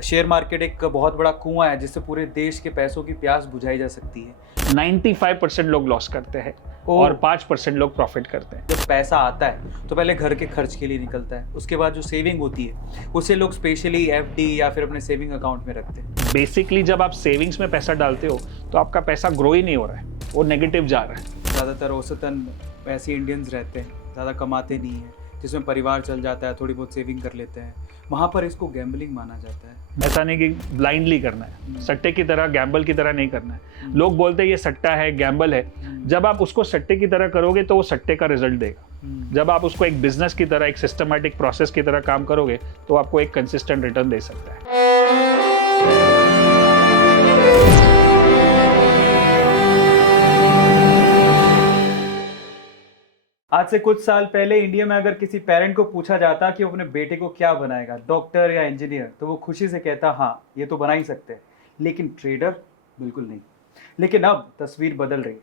Share market एक बहुत बड़ा कुआं है जिससे पूरे देश के पैसों की प्यास बुझाई जा सकती है। 95% लोग लॉस करते हैं और 5% लोग प्रॉफिट करते हैं। जब पैसा आता है तो पहले घर के खर्च के लिए निकलता है, उसके बाद जो सेविंग होती है उसे लोग स्पेशली एफडी या फिर अपने सेविंग अकाउंट में रखते हैं। बेसिकली जब आप सेविंग्स में पैसा डालते हो तो आपका पैसा ग्रो ही नहीं हो रहा है, वो नेगेटिव जा रहा है। ज़्यादातर औसतन ऐसे इंडियंस रहते हैं, ज़्यादा कमाते नहीं हैं, जिसमें परिवार चल जाता है, थोड़ी बहुत सेविंग कर लेते हैं, वहाँ पर इसको गैम्बलिंग माना जाता है। ऐसा नहीं कि ब्लाइंडली करना है, सट्टे की तरह गैम्बल की तरह नहीं करना है। लोग बोलते हैं ये सट्टा है, गैम्बल है। जब आप उसको सट्टे की तरह करोगे तो वो सट्टे का रिजल्ट देगा। जब आप उसको एक बिजनेस की तरह, एक सिस्टमैटिक प्रोसेस की तरह काम करोगे तो आपको एक कंसिस्टेंट रिटर्न दे सकता है। आज से कुछ साल पहले इंडिया में अगर किसी पेरेंट को पूछा जाता कि वो अपने बेटे को क्या बनाएगा, डॉक्टर या इंजीनियर, तो वो खुशी से कहता हाँ ये तो बना ही सकते हैं, लेकिन ट्रेडर बिल्कुल नहीं। लेकिन अब तस्वीर बदल रही है।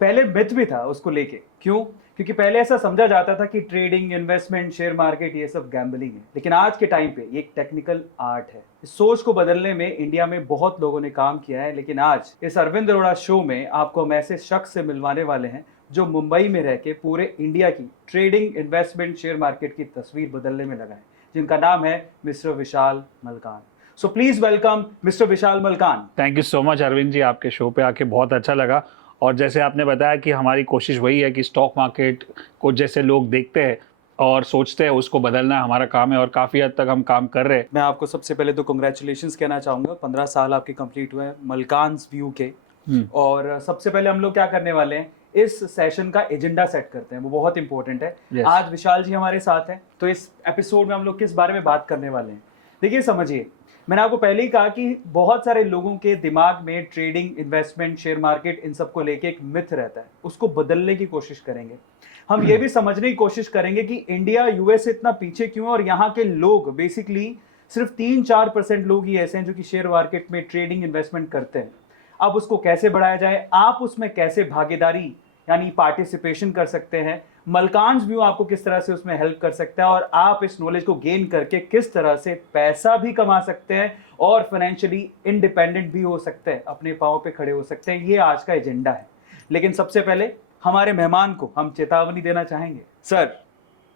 पहले मिथ भी था उसको लेके, क्यों? क्योंकि पहले ऐसा समझा जाता था कि ट्रेडिंग, इन्वेस्टमेंट, शेयर मार्केट ये सब गैम्बलिंग है, लेकिन आज के टाइम पे ये एक टेक्निकल आर्ट है। इस सोच को बदलने में इंडिया में बहुत लोगों ने काम किया है, लेकिन आज इस अरविंद अरोड़ा शो में आपको हम ऐसे शख्स से मिलवाने वाले हैं जो मुंबई में रह के पूरे इंडिया की ट्रेडिंग, इन्वेस्टमेंट, शेयर मार्केट की तस्वीर बदलने में लगा है, जिनका नाम है mister Vishal Malkan. So please welcome mister Vishal Malkan. Thank you so much Arvind ji, आपके शो पे आके बहुत अच्छा लगा। और जैसे आपने बताया कि हमारी कोशिश वही है कि स्टॉक मार्केट को जैसे लोग देखते हैं और सोचते हैं उसको बदलना हमारा काम है, और काफ़ी हद तक हम काम कर रहे हैं। मैं आपको सबसे पहले तो कंग्रेचुलेशंस कहना चाहूँगा, 15 साल आपके कंप्लीट हुए हैं मलकान्स व्यू के। और सबसे पहले हम लोग क्या करने वाले हैं, इस सेशन का एजेंडा सेट करते हैं, वो बहुत इंपॉर्टेंट है। Yes. आज विशाल जी हमारे साथ हैं, तो इस एपिसोड में हम लोग किस बारे में बात करने वाले हैं? देखिए समझिए, मैंने आपको पहले ही कहा कि बहुत सारे लोगों के दिमाग में ट्रेडिंग, इन्वेस्टमेंट, शेयर मार्केट, इन सबको लेके एक मिथ रहता है, उसको बदलने की कोशिश करेंगे। हम ये भी समझने की कोशिश करेंगे कि इंडिया यूएस से इतना पीछे क्यों है, और यहाँ के लोग बेसिकली सिर्फ 3-4% लोग ही ऐसे हैं जो कि शेयर मार्केट में ट्रेडिंग, इन्वेस्टमेंट करते हैं। अब उसको कैसे बढ़ाया जाए, आप उसमें कैसे भागीदारी यानी पार्टिसिपेशन कर सकते हैं, मलकान्स व्यू आपको किस तरह से उसमें हेल्प कर सकता है, और आप इस नॉलेज को गेन करके किस तरह से पैसा भी कमा सकते हैं और फाइनेंशियली इंडिपेंडेंट भी हो सकते हैं, अपने पाँव पे खड़े हो सकते हैं, ये आज का एजेंडा है। लेकिन सबसे पहले हमारे मेहमान को हम चेतावनी देना चाहेंगे। सर,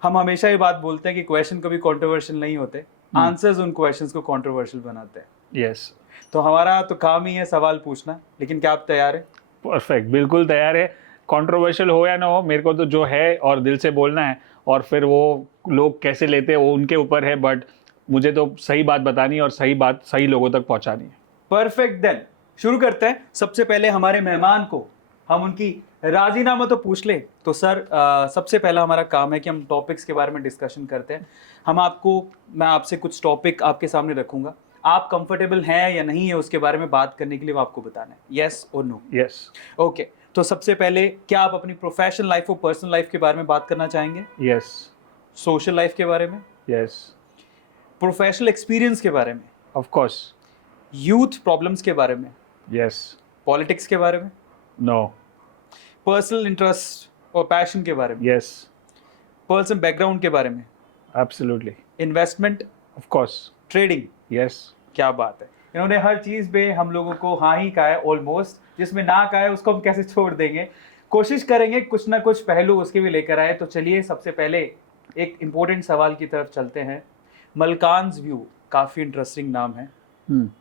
हम हमेशा ये बात बोलते हैं कि क्वेश्चन कभी कंट्रोवर्शियल नहीं होते, आंसर्स उन क्वेश्चंस को कंट्रोवर्शियल बनाते हैं। यस, तो हमारा तो काम ही है सवाल पूछना, लेकिन क्या आप तैयार हैं? परफेक्ट, बिल्कुल तैयार है। कंट्रोवर्शियल हो या ना हो, मेरे को तो जो है और दिल से बोलना है, और फिर वो लोग कैसे लेते हैं वो उनके ऊपर है, बट मुझे तो सही बात बतानी है और सही बात सही लोगों तक पहुंचानी है। परफेक्ट, देन शुरू करते हैं। सबसे पहले हमारे मेहमान को हम उनकी राजीनामा तो पूछ ले। तो सर, सबसे पहला हमारा काम है कि हम टॉपिक्स के बारे में डिस्कशन करते हैं। मैं आपसे कुछ टॉपिक आपके सामने रखूंगा, आप कंफर्टेबल हैं या नहीं है उसके बारे में बात करने के लिए वो आपको बताना है, यस और नो। यस। ओके, तो सबसे पहले क्या आप अपनी प्रोफेशनल लाइफ और पर्सनल लाइफ के बारे में बात करना चाहेंगे? यस। सोशल लाइफ के बारे में? यस। प्रोफेशनल एक्सपीरियंस के बारे में? Of course. यूथ प्रॉब्लम्स के बारे में? यस। पॉलिटिक्स के बारे में? नो। पर्सनल इंटरेस्ट और पैशन के बारे में? यस। पर्सनल बैकग्राउंड के बारे में? Absolutely. Investment? Of course. Trading? Yes. क्या बात है, इन्होंने हर चीज पे हम लोगों को हाँ ही कहा है ऑलमोस्ट, जिसमें ना कहा है उसको हम कैसे छोड़ देंगे। कोशिश करेंगे कुछ ना कुछ पहलू उसके भी लेकर आए। तो चलिए सबसे पहले एक इम्पोर्टेंट सवाल की तरफ चलते हैं। मलकान्स व्यू काफ़ी इंटरेस्टिंग नाम है,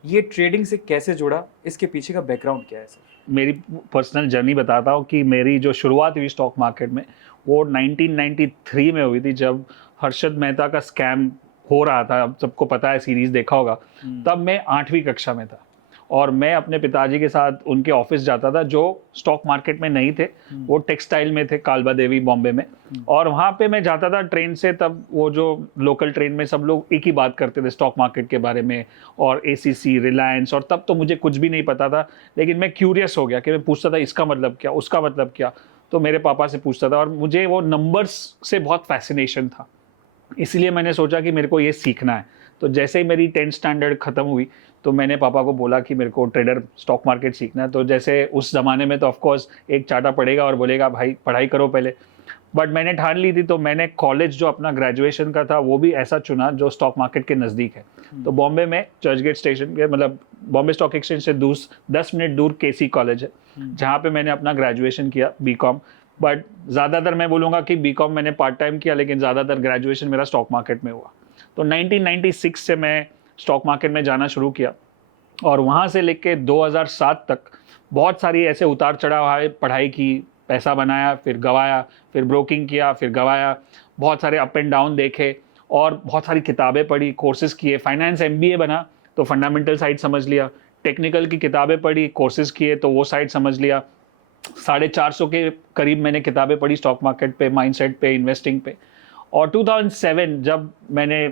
ये ट्रेडिंग से कैसे जुड़ा, इसके पीछे का बैकग्राउंड क्या है सर? मेरी पर्सनल जर्नी बताता हूँ कि मेरी जो शुरुआत हुई स्टॉक मार्केट में वो 1993 में हुई थी, जब हर्षद मेहता का स्कैम हो रहा था। अब सबको पता है, सीरीज देखा होगा। तब मैं 8वीं कक्षा में था और मैं अपने पिताजी के साथ उनके ऑफिस जाता था, जो स्टॉक मार्केट में नहीं थे, वो टेक्सटाइल में थे, कालबा देवी बॉम्बे में। और वहाँ पे मैं जाता था ट्रेन से। तब वो जो लोकल ट्रेन में सब लोग एक ही बात करते थे स्टॉक मार्केट के बारे में, और एसीसी, रिलायंस, और तब तो मुझे कुछ भी नहीं पता था, लेकिन मैं क्यूरियस हो गया कि मैं पूछता था इसका मतलब क्या, उसका मतलब क्या। तो मेरे पापा से पूछता था, और मुझे वो नंबर्स से बहुत फैसिनेशन था, इसलिए मैंने सोचा कि मेरे को ये सीखना है। तो जैसे ही मेरी 10th स्टैंडर्ड ख़त्म हुई तो मैंने पापा को बोला कि मेरे को ट्रेडर स्टॉक मार्केट सीखना है। तो जैसे उस ज़माने में तो ऑफकोर्स एक चाटा पड़ेगा और बोलेगा भाई पढ़ाई करो पहले। बट मैंने ठान ली थी, तो मैंने कॉलेज जो अपना ग्रेजुएशन का था वो भी ऐसा चुना जो स्टॉक मार्केट के नज़दीक है। तो बॉम्बे में चर्चगेट स्टेशन के, मतलब बॉम्बे स्टॉक एक्सचेंज से 10 मिनट दूर केसी कॉलेज है, जहाँ पे मैंने अपना ग्रेजुएशन किया बीकॉम। बट ज़्यादातर मैं बोलूँगा कि बीकॉम मैंने पार्ट टाइम किया, लेकिन ज़्यादातर ग्रेजुएशन मेरा स्टॉक मार्केट में हुआ। तो 1996 से मैं स्टॉक मार्केट में जाना शुरू किया, और वहाँ से लेके 2007 तक बहुत सारी ऐसे उतार चढ़ाव आए। पढ़ाई की, पैसा बनाया, फिर गवाया, फिर ब्रोकिंग किया, फिर गवाया, बहुत सारे अप एंड डाउन देखे, और बहुत सारी किताबें पढ़ी, कोर्सेज़ किए। फाइनेंस MBA बना तो फंडामेंटल साइड समझ लिया, टेक्निकल की किताबें पढ़ी, कोर्सेज़ किए तो वो साइड समझ लिया। 450 के करीब मैंने किताबें पढ़ी स्टॉक मार्केट पे, माइंडसेट पे, इन्वेस्टिंग पे। और 2007 जब मैंने,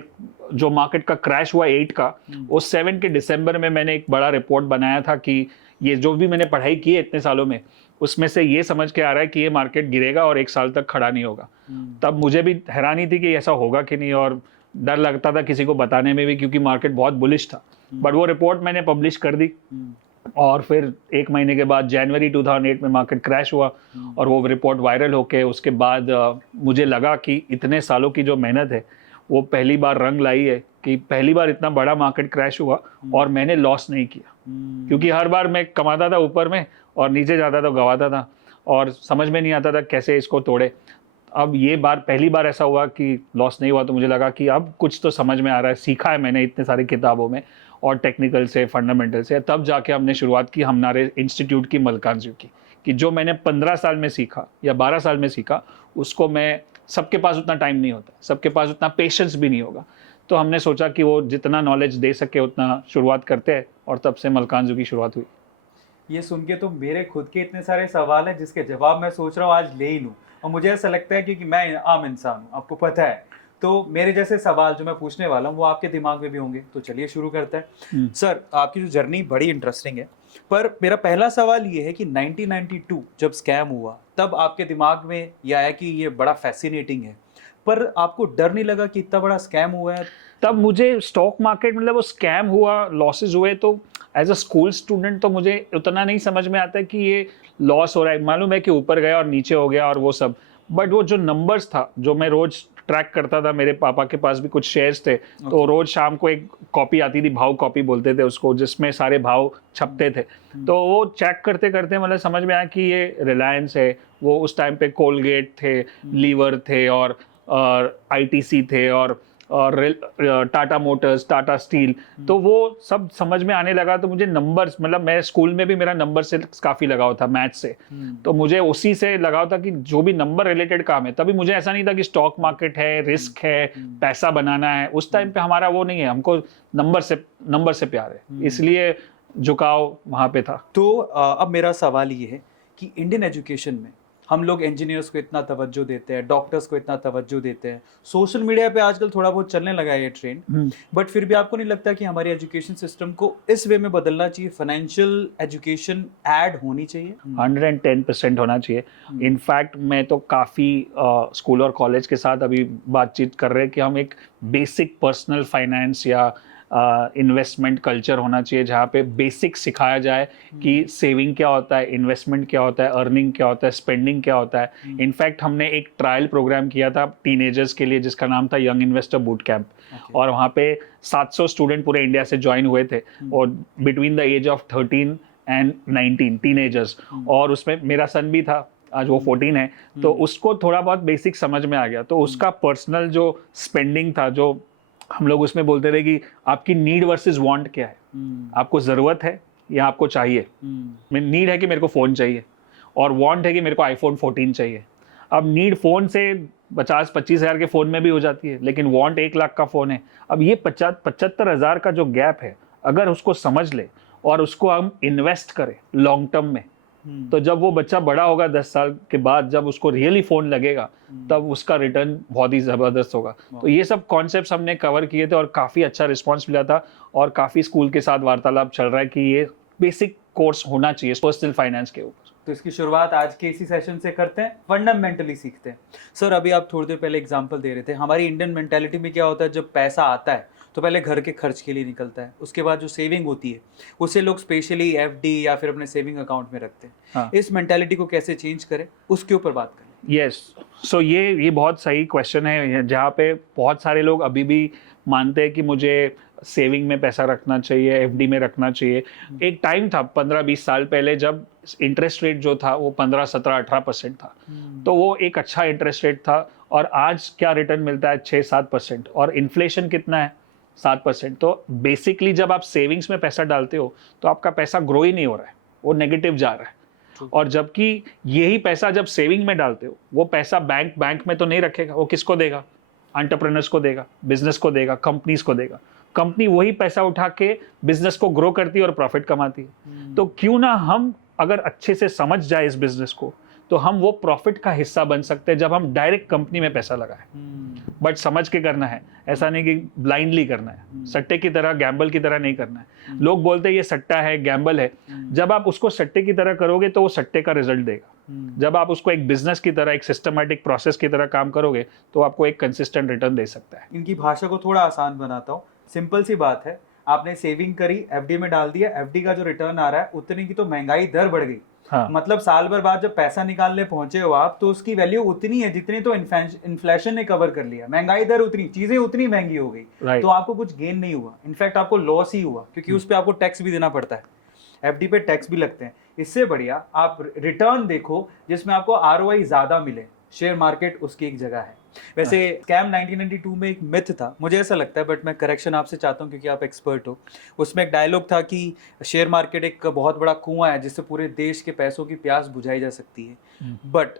जो मार्केट का क्रैश हुआ 8 का, उस 7 के दिसंबर में मैंने एक बड़ा रिपोर्ट बनाया था कि ये जो भी मैंने पढ़ाई की है इतने सालों में, उसमें से ये समझ के आ रहा है कि ये मार्केट गिरेगा और 1 साल तक खड़ा नहीं होगा। तब मुझे भी हैरानी थी कि ऐसा होगा कि नहीं, और डर लगता था किसी को बताने में भी, क्योंकि मार्केट बहुत बुलिश था। बट वो रिपोर्ट मैंने पब्लिश कर दी, और फिर 1 महीने के बाद जनवरी 2008 में मार्केट क्रैश हुआ, और वो रिपोर्ट वायरल होके उसके बाद मुझे लगा कि इतने सालों की जो मेहनत है वो पहली बार रंग लाई है, कि पहली बार इतना बड़ा मार्केट क्रैश हुआ और मैंने लॉस नहीं किया। क्योंकि हर बार मैं कमाता था ऊपर में, और नीचे जाता तो गवाता था, और समझ में नहीं आता था कैसे इसको तोड़े। अब ये बार पहली बार ऐसा हुआ कि लॉस नहीं हुआ, तो मुझे लगा कि अब कुछ तो समझ में आ रहा है, सीखा है मैंने इतने सारी किताबों में और टेक्निकल से, फंडामेंटल से। तब जाके हमने शुरुआत की हमारे इंस्टीट्यूट की, मल्कांजू की, कि जो मैंने 15 साल में सीखा या 12 साल में सीखा, उसको मैं, सबके पास उतना टाइम नहीं होता, सबके पास उतना पेशेंस भी नहीं होगा। तो हमने सोचा कि वो जितना नॉलेज दे सके उतना शुरुआत करते हैं, और तब से मल्कांजू की शुरुआत हुई। ये सुन के तो मेरे खुद के इतने सारे सवाल हैं जिसके जवाब मैं सोच रहा हूँ आज ले ही लूँ, और मुझे ऐसा लगता है क्योंकि मैं आम इंसान हूँ, आपको पता है, तो मेरे जैसे सवाल जो मैं पूछने वाला हूँ वो आपके दिमाग में भी होंगे। तो चलिए शुरू करते हैं। सर, आपकी जो जर्नी बड़ी इंटरेस्टिंग है, पर मेरा पहला सवाल ये है कि 1992 जब स्कैम हुआ, तब आपके दिमाग में ये आया कि ये बड़ा फैसिनेटिंग है, पर आपको डर नहीं लगा कि इतना बड़ा स्कैम हुआ है? तब मुझे स्टॉक मार्केट, मतलब वो स्कैम हुआ, लॉसेज हुए, तो एज अ स्कूल स्टूडेंट तो मुझे उतना नहीं समझ में आता कि ये लॉस हो रहा है। मालूम है कि ऊपर गया और नीचे हो गया और वो सब, बट वो जो नंबर्स था जो मैं रोज ट्रैक करता था, मेरे पापा के पास भी कुछ शेयर्स थे, तो रोज शाम को एक कॉपी आती थी, भाव कॉपी बोलते थे उसको, जिसमें सारे भाव छपते थे। तो वो चेक करते करते मतलब समझ में आया कि ये रिलायंस है, वो उस टाइम पे कोलगेट थे, लीवर थे, और ITC थे, और टाटा मोटर्स, टाटा स्टील, तो वो सब समझ में आने लगा। तो मुझे नंबर्स, मतलब मैं स्कूल में भी मेरा नंबर से काफ़ी लगाव था, मैथ से, तो मुझे उसी से लगाव था कि जो भी नंबर रिलेटेड काम है। तभी मुझे ऐसा नहीं था कि स्टॉक मार्केट है, रिस्क है, पैसा बनाना है, उस टाइम पे हमारा वो नहीं है, हमको नंबर से प्यार है, इसलिए झुकाव वहाँ पे था। तो अब मेरा सवाल ये है कि इंडियन एजुकेशन में हम लोग इंजीनियर्स को इतना तवज्जो देते हैं, डॉक्टर्स को इतना तवज्जो देते हैं, सोशल मीडिया पे आजकल थोड़ा बहुत चलने लगा है ये ट्रेंड, बट फिर भी आपको नहीं लगता कि हमारे एजुकेशन सिस्टम को इस वे में बदलना चाहिए, फाइनेंशियल एजुकेशन ऐड होनी चाहिए? 110% होना चाहिए। इनफैक्ट मैं तो काफ़ी स्कूल और कॉलेज के साथ अभी बातचीत कर रहे हैं कि हम एक बेसिक पर्सनल फाइनेंस या इन्वेस्टमेंट कल्चर होना चाहिए, जहाँ पे बेसिक सिखाया जाए कि सेविंग क्या होता है, इन्वेस्टमेंट क्या होता है, अर्निंग क्या होता है, स्पेंडिंग क्या होता है। इनफैक्ट हमने एक ट्रायल प्रोग्राम किया था टीनेजर्स के लिए, जिसका नाम था यंग इन्वेस्टर बूट कैंप, और वहाँ पे 700 स्टूडेंट पूरे इंडिया से ज्वाइन हुए थे, और between the age of 13 and 19 teenagers, और उसमें मेरा सन भी था, आज वो 14 है, तो उसको थोड़ा बहुत बेसिक समझ में आ गया। तो उसका पर्सनल जो स्पेंडिंग था, जो हम लोग उसमें बोलते थे कि आपकी नीड वर्सेस वांट क्या है, आपको ज़रूरत है या आपको चाहिए। नीड है कि मेरे को फ़ोन चाहिए, और वांट है कि मेरे को iPhone 14 चाहिए। अब नीड फ़ोन से 50-25 हज़ार के फ़ोन में भी हो जाती है, लेकिन वांट 1 लाख का फ़ोन है। अब ये 75 हज़ार का जो गैप है, अगर उसको समझ ले और उसको हम इन्वेस्ट करें लॉन्ग टर्म में, तो जब वो बच्चा बड़ा होगा 10 साल के बाद, जब उसको रियली फ़ोन लगेगा, तब उसका रिटर्न बहुत ही ज़बरदस्त होगा। तो ये सब कॉन्सेप्ट्स हमने कवर किए थे, और काफ़ी अच्छा रिस्पॉन्स मिला था, और काफ़ी स्कूल के साथ वार्तालाप चल रहा है कि ये बेसिक कोर्स होना चाहिए पर्सनल फाइनेंस के ऊपर। तो इसकी शुरुआत आज के इसी सेशन से करते हैं, फंडामेंटली सीखते हैं। सर, अभी आप थोड़ी देर पहले एग्जांपल दे रहे थे, हमारी इंडियन मेंटालिटी में क्या होता है, जब पैसा आता है तो पहले घर के खर्च के लिए निकलता है, उसके बाद जो सेविंग होती है उसे लोग स्पेशली FD या फिर अपने सेविंग अकाउंट में रखते हैं। इस मेंटालिटी को कैसे चेंज करें, उसके ऊपर बात करें। यस, सो ये बहुत सही क्वेश्चन है, जहाँ पे बहुत सारे लोग अभी भी मानते हैं कि मुझे सेविंग में पैसा रखना चाहिए, एफडी में रखना चाहिए। एक टाइम था 15-20 साल पहले जब इंटरेस्ट रेट जो था वो 15-17-18% था, तो वो एक अच्छा इंटरेस्ट रेट था। और आज क्या रिटर्न मिलता है? 6-7%, और इन्फ्लेशन कितना है? 7%। तो बेसिकली जब आप सेविंग्स में पैसा डालते हो तो आपका पैसा ग्रो ही नहीं हो रहा है, वो नेगेटिव जा रहा है। और जबकि यही पैसा जब सेविंग में डालते हो, वो पैसा बैंक में तो नहीं रखेगा, वो किसको देगा? एंटरप्रेन्योर्स को देगा, बिजनेस को देगा, कंपनीज को देगा। कंपनी वही पैसा उठा के बिजनेस को ग्रो करती है और प्रॉफिट कमाती है। तो क्यों ना हम अगर अच्छे से समझ जाए इस बिजनेस को, तो हम वो प्रॉफिट का हिस्सा बन सकते हैं जब हम डायरेक्ट कंपनी में पैसा लगाएं। बट समझ के करना है, ऐसा नहीं कि ब्लाइंडली करना है, सट्टे की तरह, गैम्बल की तरह नहीं करना है। लोग बोलते हैं ये सट्टा है, गैम्बल है। जब आप उसको सट्टे की तरह करोगे तो वो सट्टे का रिजल्ट देगा। जब आप उसको एक बिजनेस की तरह, एक सिस्टमैटिक प्रोसेस की तरह काम करोगे तो आपको एक कंसिस्टेंट रिटर्न दे सकता है। इनकी भाषा को थोड़ा आसान बनाता हूँ। सिंपल सी बात है, आपने सेविंग करी, एफडी में डाल दिया, एफडी का जो रिटर्न आ रहा है उतनी की तो महंगाई दर बढ़ गई। हाँ। मतलब साल भर बाद जब पैसा निकालने पहुंचे हो आप, तो उसकी वैल्यू उतनी है जितनी तो इन्फ्लेशन ने कवर कर लिया। महंगाई दर उतनी, चीजें उतनी महंगी हो गई, तो आपको कुछ गेन नहीं हुआ, इनफैक्ट आपको लॉस ही हुआ, क्योंकि उस पर आपको टैक्स भी देना पड़ता है, एफडी पे टैक्स भी लगते हैं। इससे बढ़िया आप रिटर्न देखो जिसमें आपको आरओआई ज्यादा मिले। शेयर मार्केट उसकी एक जगह है। वैसे स्कैम 1992 में एक मिथ था, मुझे ऐसा लगता है, बट मैं करेक्शन आपसे चाहता हूँ क्योंकि आप एक्सपर्ट हो। उसमें एक डायलॉग था कि शेयर मार्केट एक बहुत बड़ा कुआं है जिससे पूरे देश के पैसों की प्यास बुझाई जा सकती है। बट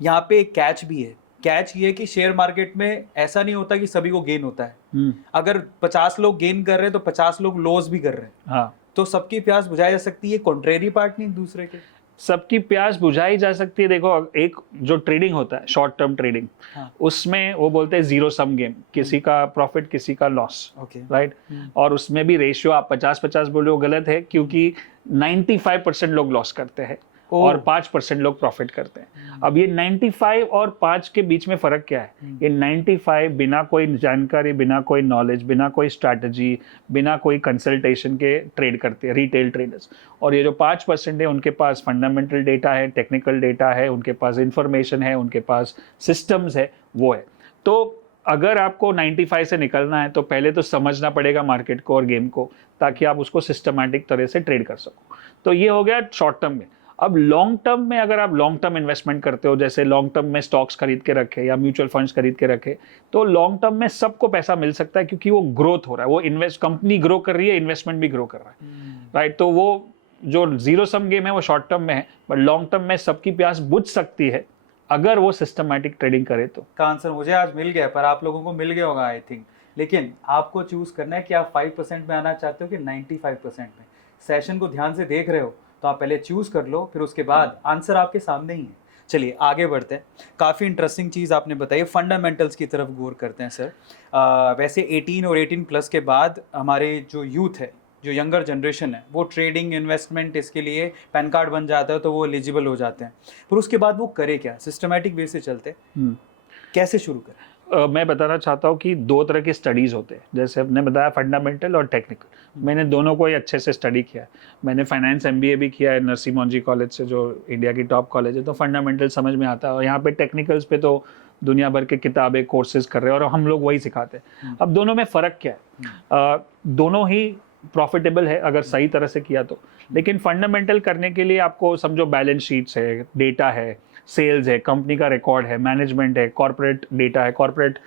यहाँ पे एक कैच भी है। कैच ये है कि शेयर मार्केट में ऐसा नहीं होता कि सभी को गेन होता है। अगर 50 लोग गेन कर रहे हैं तो 50 लोग लॉस भी कर रहे हैं। हाँ। तो सबकी प्यास बुझाई जा सकती है, कॉन्ट्रेरी पार्ट नहीं दूसरे के। सबकी प्यास बुझाई जा सकती है। देखो, एक जो ट्रेडिंग होता है, शॉर्ट टर्म ट्रेडिंग, उसमें वो बोलते हैं जीरो सम गेम, किसी का प्रॉफिट किसी का लॉस, राइट। और उसमें भी रेशियो आप 50-50 बोलो गलत है, क्योंकि 95% लोग लॉस करते हैं और 5% लोग प्रॉफिट करते हैं। अब ये 95 और 5 के बीच में फर्क क्या है? ये 95 बिना कोई जानकारी, बिना कोई नॉलेज, बिना कोई स्ट्रैटेजी, बिना कोई कंसल्टेशन के ट्रेड करते हैं, रिटेल ट्रेडर्स। और ये जो 5% है, उनके पास फंडामेंटल डेटा है, टेक्निकल डेटा है, उनके पास इंफॉर्मेशन है, उनके पास सिस्टम्स है, वो है। तो अगर आपको 95 से निकलना है तो पहले तो समझना पड़ेगा मार्केट को और गेम को, ताकि आप उसको सिस्टमैटिक तरह से ट्रेड कर सको। तो ये हो गया शॉर्ट टर्म में। अब लॉन्ग टर्म में अगर आप लॉन्ग टर्म इन्वेस्टमेंट करते हो, जैसे लॉन्ग टर्म में स्टॉक्स खरीद के रखे या म्यूचुअल फंड्स खरीद के रखे, तो लॉन्ग टर्म में सबको पैसा मिल सकता है, क्योंकि वो ग्रोथ हो रहा है, वो कंपनी ग्रो कर रही है, इन्वेस्टमेंट भी ग्रो कर रहा है, राइट। तो वो जो जीरो सम गेम है वो शॉर्ट टर्म में है, बट लॉन्ग टर्म में सबकी प्यास बुझ सकती है अगर वो सिस्टमैटिक ट्रेडिंग करे तो। का आंसर मुझे आज मिल गया, पर आप लोगों को मिल गया होगा आई थिंक। लेकिन आपको चूज करना है कि आप 5% में आना चाहते हो कि 95% में। सेशन को ध्यान से देख रहे हो तो आप पहले चूज कर लो, फिर उसके बाद आंसर आपके सामने ही है। चलिए आगे बढ़ते हैं। काफ़ी इंटरेस्टिंग चीज़ आपने बताई, फंडामेंटल्स की तरफ गौर करते हैं सर। वैसे 18 और 18+ के बाद हमारे जो यूथ है, जो यंगर जनरेशन है, वो ट्रेडिंग, इन्वेस्टमेंट, इसके लिए पैन कार्ड बन जाता है तो वो एलिजिबल हो जाते हैं। फिर उसके बाद वो करे क्या? सिस्टमैटिक वे से चलते, कैसे शुरू करें? मैं बताना चाहता हूँ कि 2 तरह की स्टडीज़ होते हैं, जैसे आपने बताया फंडामेंटल और टेक्निकल। मैंने दोनों को ही अच्छे से स्टडी किया है। मैंने फाइनेंस MBA भी किया है नरसिम्हा मोंजी कॉलेज से, जो इंडिया की टॉप कॉलेज है। तो फंडामेंटल समझ में आता है, और यहाँ पे टेक्निकल्स पे तो दुनिया भर के किताबें, कोर्सेज कर रहे हैं और हम लोग वही सिखाते हैं। अब दोनों में फ़र्क क्या है? दोनों ही प्रॉफिटेबल है अगर सही तरह से किया तो। लेकिन फंडामेंटल करने के लिए आपको समझो बैलेंस शीट्स है, डेटा है, सेल्स है, कंपनी का रिकॉर्ड है, मैनेजमेंट है, कॉर्पोरेट डेटा है, कॉर्पोरेट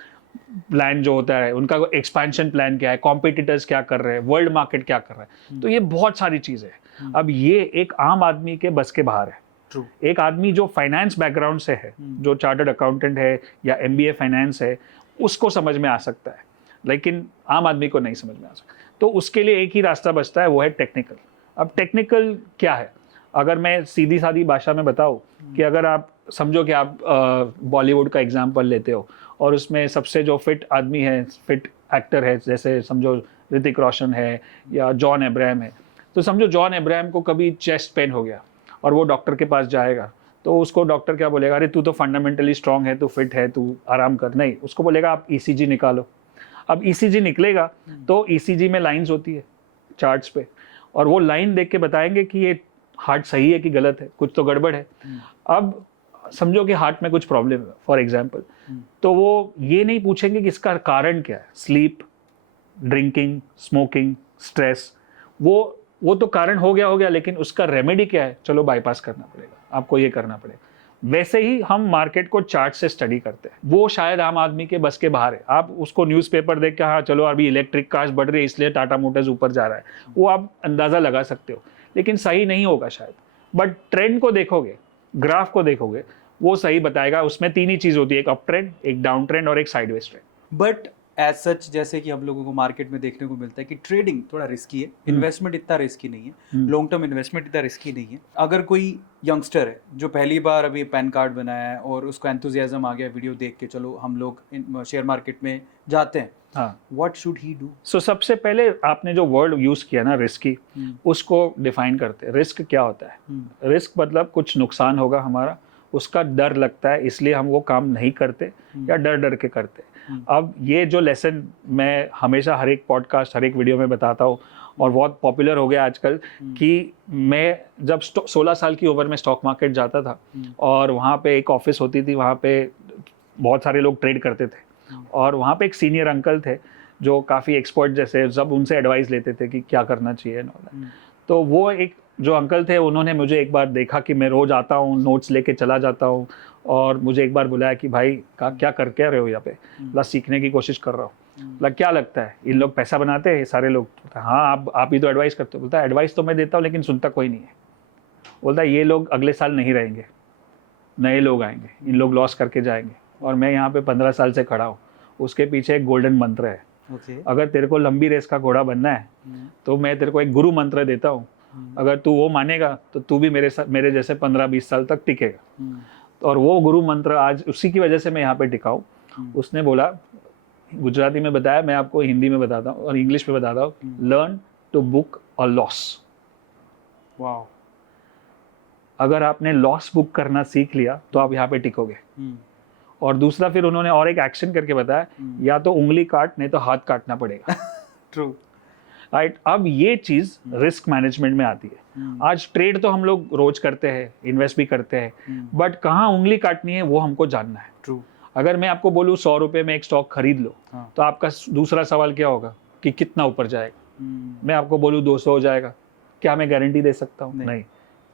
प्लान जो होता है, उनका एक्सपेंशन प्लान क्या है, कॉम्पिटिटर्स क्या कर रहे हैं, वर्ल्ड मार्केट क्या कर रहा है। तो ये बहुत सारी चीज़ें हैं। अब ये एक आम आदमी के बस के बाहर है। एक आदमी जो फाइनेंस बैकग्राउंड से है, जो चार्टर्ड अकाउंटेंट है या MBA फाइनेंस है, उसको समझ में आ सकता है, लेकिन आम आदमी को नहीं समझ में आ सकता। तो उसके लिए एक ही रास्ता बचता है, वो है टेक्निकल। अब टेक्निकल क्या है? अगर मैं सीधी सादी भाषा में बताऊं कि अगर आप समझो कि आप बॉलीवुड का एग्जांपल लेते हो और उसमें सबसे जो फिट आदमी है, फिट एक्टर है, जैसे समझो ऋतिक रोशन है या जॉन अब्राहम है, तो समझो जॉन अब्राहम को कभी चेस्ट पेन हो गया और वो डॉक्टर के पास जाएगा, तो उसको डॉक्टर क्या बोलेगा? अरे तू तो फंडामेंटली स्ट्रांग है, तू फिट है, तू आराम कर। नहीं, उसको बोलेगा आप ECG निकालो। अब ECG निकलेगा तो ECG में लाइंस होती है चार्ट्स पे, और वो लाइन देख के बताएंगे कि ये हार्ट सही है कि गलत है, कुछ तो गड़बड़ है। अब समझो कि हार्ट में कुछ प्रॉब्लम है फॉर एग्जांपल, तो वो ये नहीं पूछेंगे कि इसका कारण क्या है, स्लीप, ड्रिंकिंग, स्मोकिंग, स्ट्रेस, वो तो कारण हो गया, लेकिन उसका रेमेडी क्या है, चलो बाईपास करना पड़ेगा, आपको ये करना पड़ेगा। वैसे ही हम मार्केट को चार्ट से स्टडी करते हैं, वो शायद आम आदमी के बस के बाहर है। आप उसको न्यूज़पेपर देख के हाँ चलो अभी इलेक्ट्रिक कार्स बढ़ रही है इसलिए टाटा मोटर्स ऊपर जा रहा है, वो आप अंदाज़ा लगा सकते हो, लेकिन सही नहीं होगा शायद। बट ट्रेंड को देखोगे, ग्राफ को देखोगे, वो सही बताएगा। उसमें 3 ही चीज़ होती है, एक अप ट्रेंड, एक डाउन ट्रेंड और एक sideways trend. But as such जैसे कि हम लोगों को मार्केट में देखने को मिलता है कि ट्रेडिंग थोड़ा रिस्की है, इन्वेस्टमेंट इतना रिस्की नहीं है, लॉन्ग टर्म इन्वेस्टमेंट इतना रिस्की नहीं है। अगर कोई यंगस्टर है जो पहली बार अभी पैन कार्ड बनाया है और उसको एंथुजियाज्म आ गया वीडियो देख के, चलो हम लोग शेयर मार्केट में जाते हैं, हाँ, व्हाट शुड ही डू? सो सबसे पहले आपने जो वर्ड यूज़ किया ना रिस्की, उसको डिफाइन करते हैं। रिस्क क्या होता है? रिस्क मतलब कुछ नुकसान होगा हमारा, उसका डर लगता है, इसलिए हम वो काम नहीं करते या डर डर के करते। अब ये जो लेसन मैं हमेशा हर एक पॉडकास्ट, हर एक वीडियो में बताता हूँ और बहुत पॉपुलर हो गया आजकल, कि मैं जब 16 साल की उम्र में स्टॉक मार्केट जाता था और वहाँ पे एक ऑफिस होती थी, वहाँ पे बहुत सारे लोग ट्रेड करते थे और वहाँ पे एक सीनियर अंकल थे जो काफ़ी एक्सपर्ट जैसे, सब उनसे एडवाइस लेते थे कि क्या करना चाहिए। तो वो एक जो अंकल थे, उन्होंने मुझे एक बार देखा कि मैं रोज़ आता हूँ, नोट्स लेके चला जाता हूँ, और मुझे एक बार बुलाया कि भाई क्या कर क्या रहे हो यहाँ पे? प्लस सीखने की कोशिश कर रहा हूँ। क्या लगता है इन लोग पैसा बनाते हैं ये सारे लोग? हाँ, आप ही तो एडवाइस करते हो। बोलता है एडवाइस तो मैं देता हूँ लेकिन सुनता कोई नहीं है। बोलता है ये लोग अगले साल नहीं रहेंगे, नए लोग आएंगे, इन लोग लॉस करके जाएंगे, और मैं यहाँ पे 15 साल से खड़ा हूँ। उसके पीछे एक गोल्डन मंत्र है। अगर तेरे को लंबी रेस का घोड़ा बनना है तो मैं तेरे को एक गुरु मंत्र देता हूँ, अगर तू वो मानेगा तो तू भी मेरे जैसे 15-20 साल तक टिकेगा। और वो गुरु मंत्र आज उसी की वजह से मैं यहाँ पे टिका हूँ। उसने बोला, गुजराती में बताया, मैं आपको हिंदी में बताता हूँ और इंग्लिश में बताता हूँ, learn to book a loss. Wow. अगर आपने लॉस बुक करना सीख लिया तो आप यहाँ पे टिकोगे। और दूसरा फिर उन्होंने और एक एक्शन करके बताया, या तो उंगली काट, नहीं तो हाथ काटना पड़ेगा। True, right. अब ये चीज रिस्क मैनेजमेंट में आती है। आज ट्रेड तो हम लोग रोज करते हैं, इन्वेस्ट भी करते हैं, बट कहाँ उंगली काटनी है वो हमको जानना है। ट्रू। अगर मैं आपको बोलूँ 100 रुपये में एक स्टॉक खरीद लो, तो आपका दूसरा सवाल क्या होगा कि कितना ऊपर जाएगा। मैं आपको बोलूँ 200 हो जाएगा, क्या मैं गारंटी दे सकता हूँ? नहीं,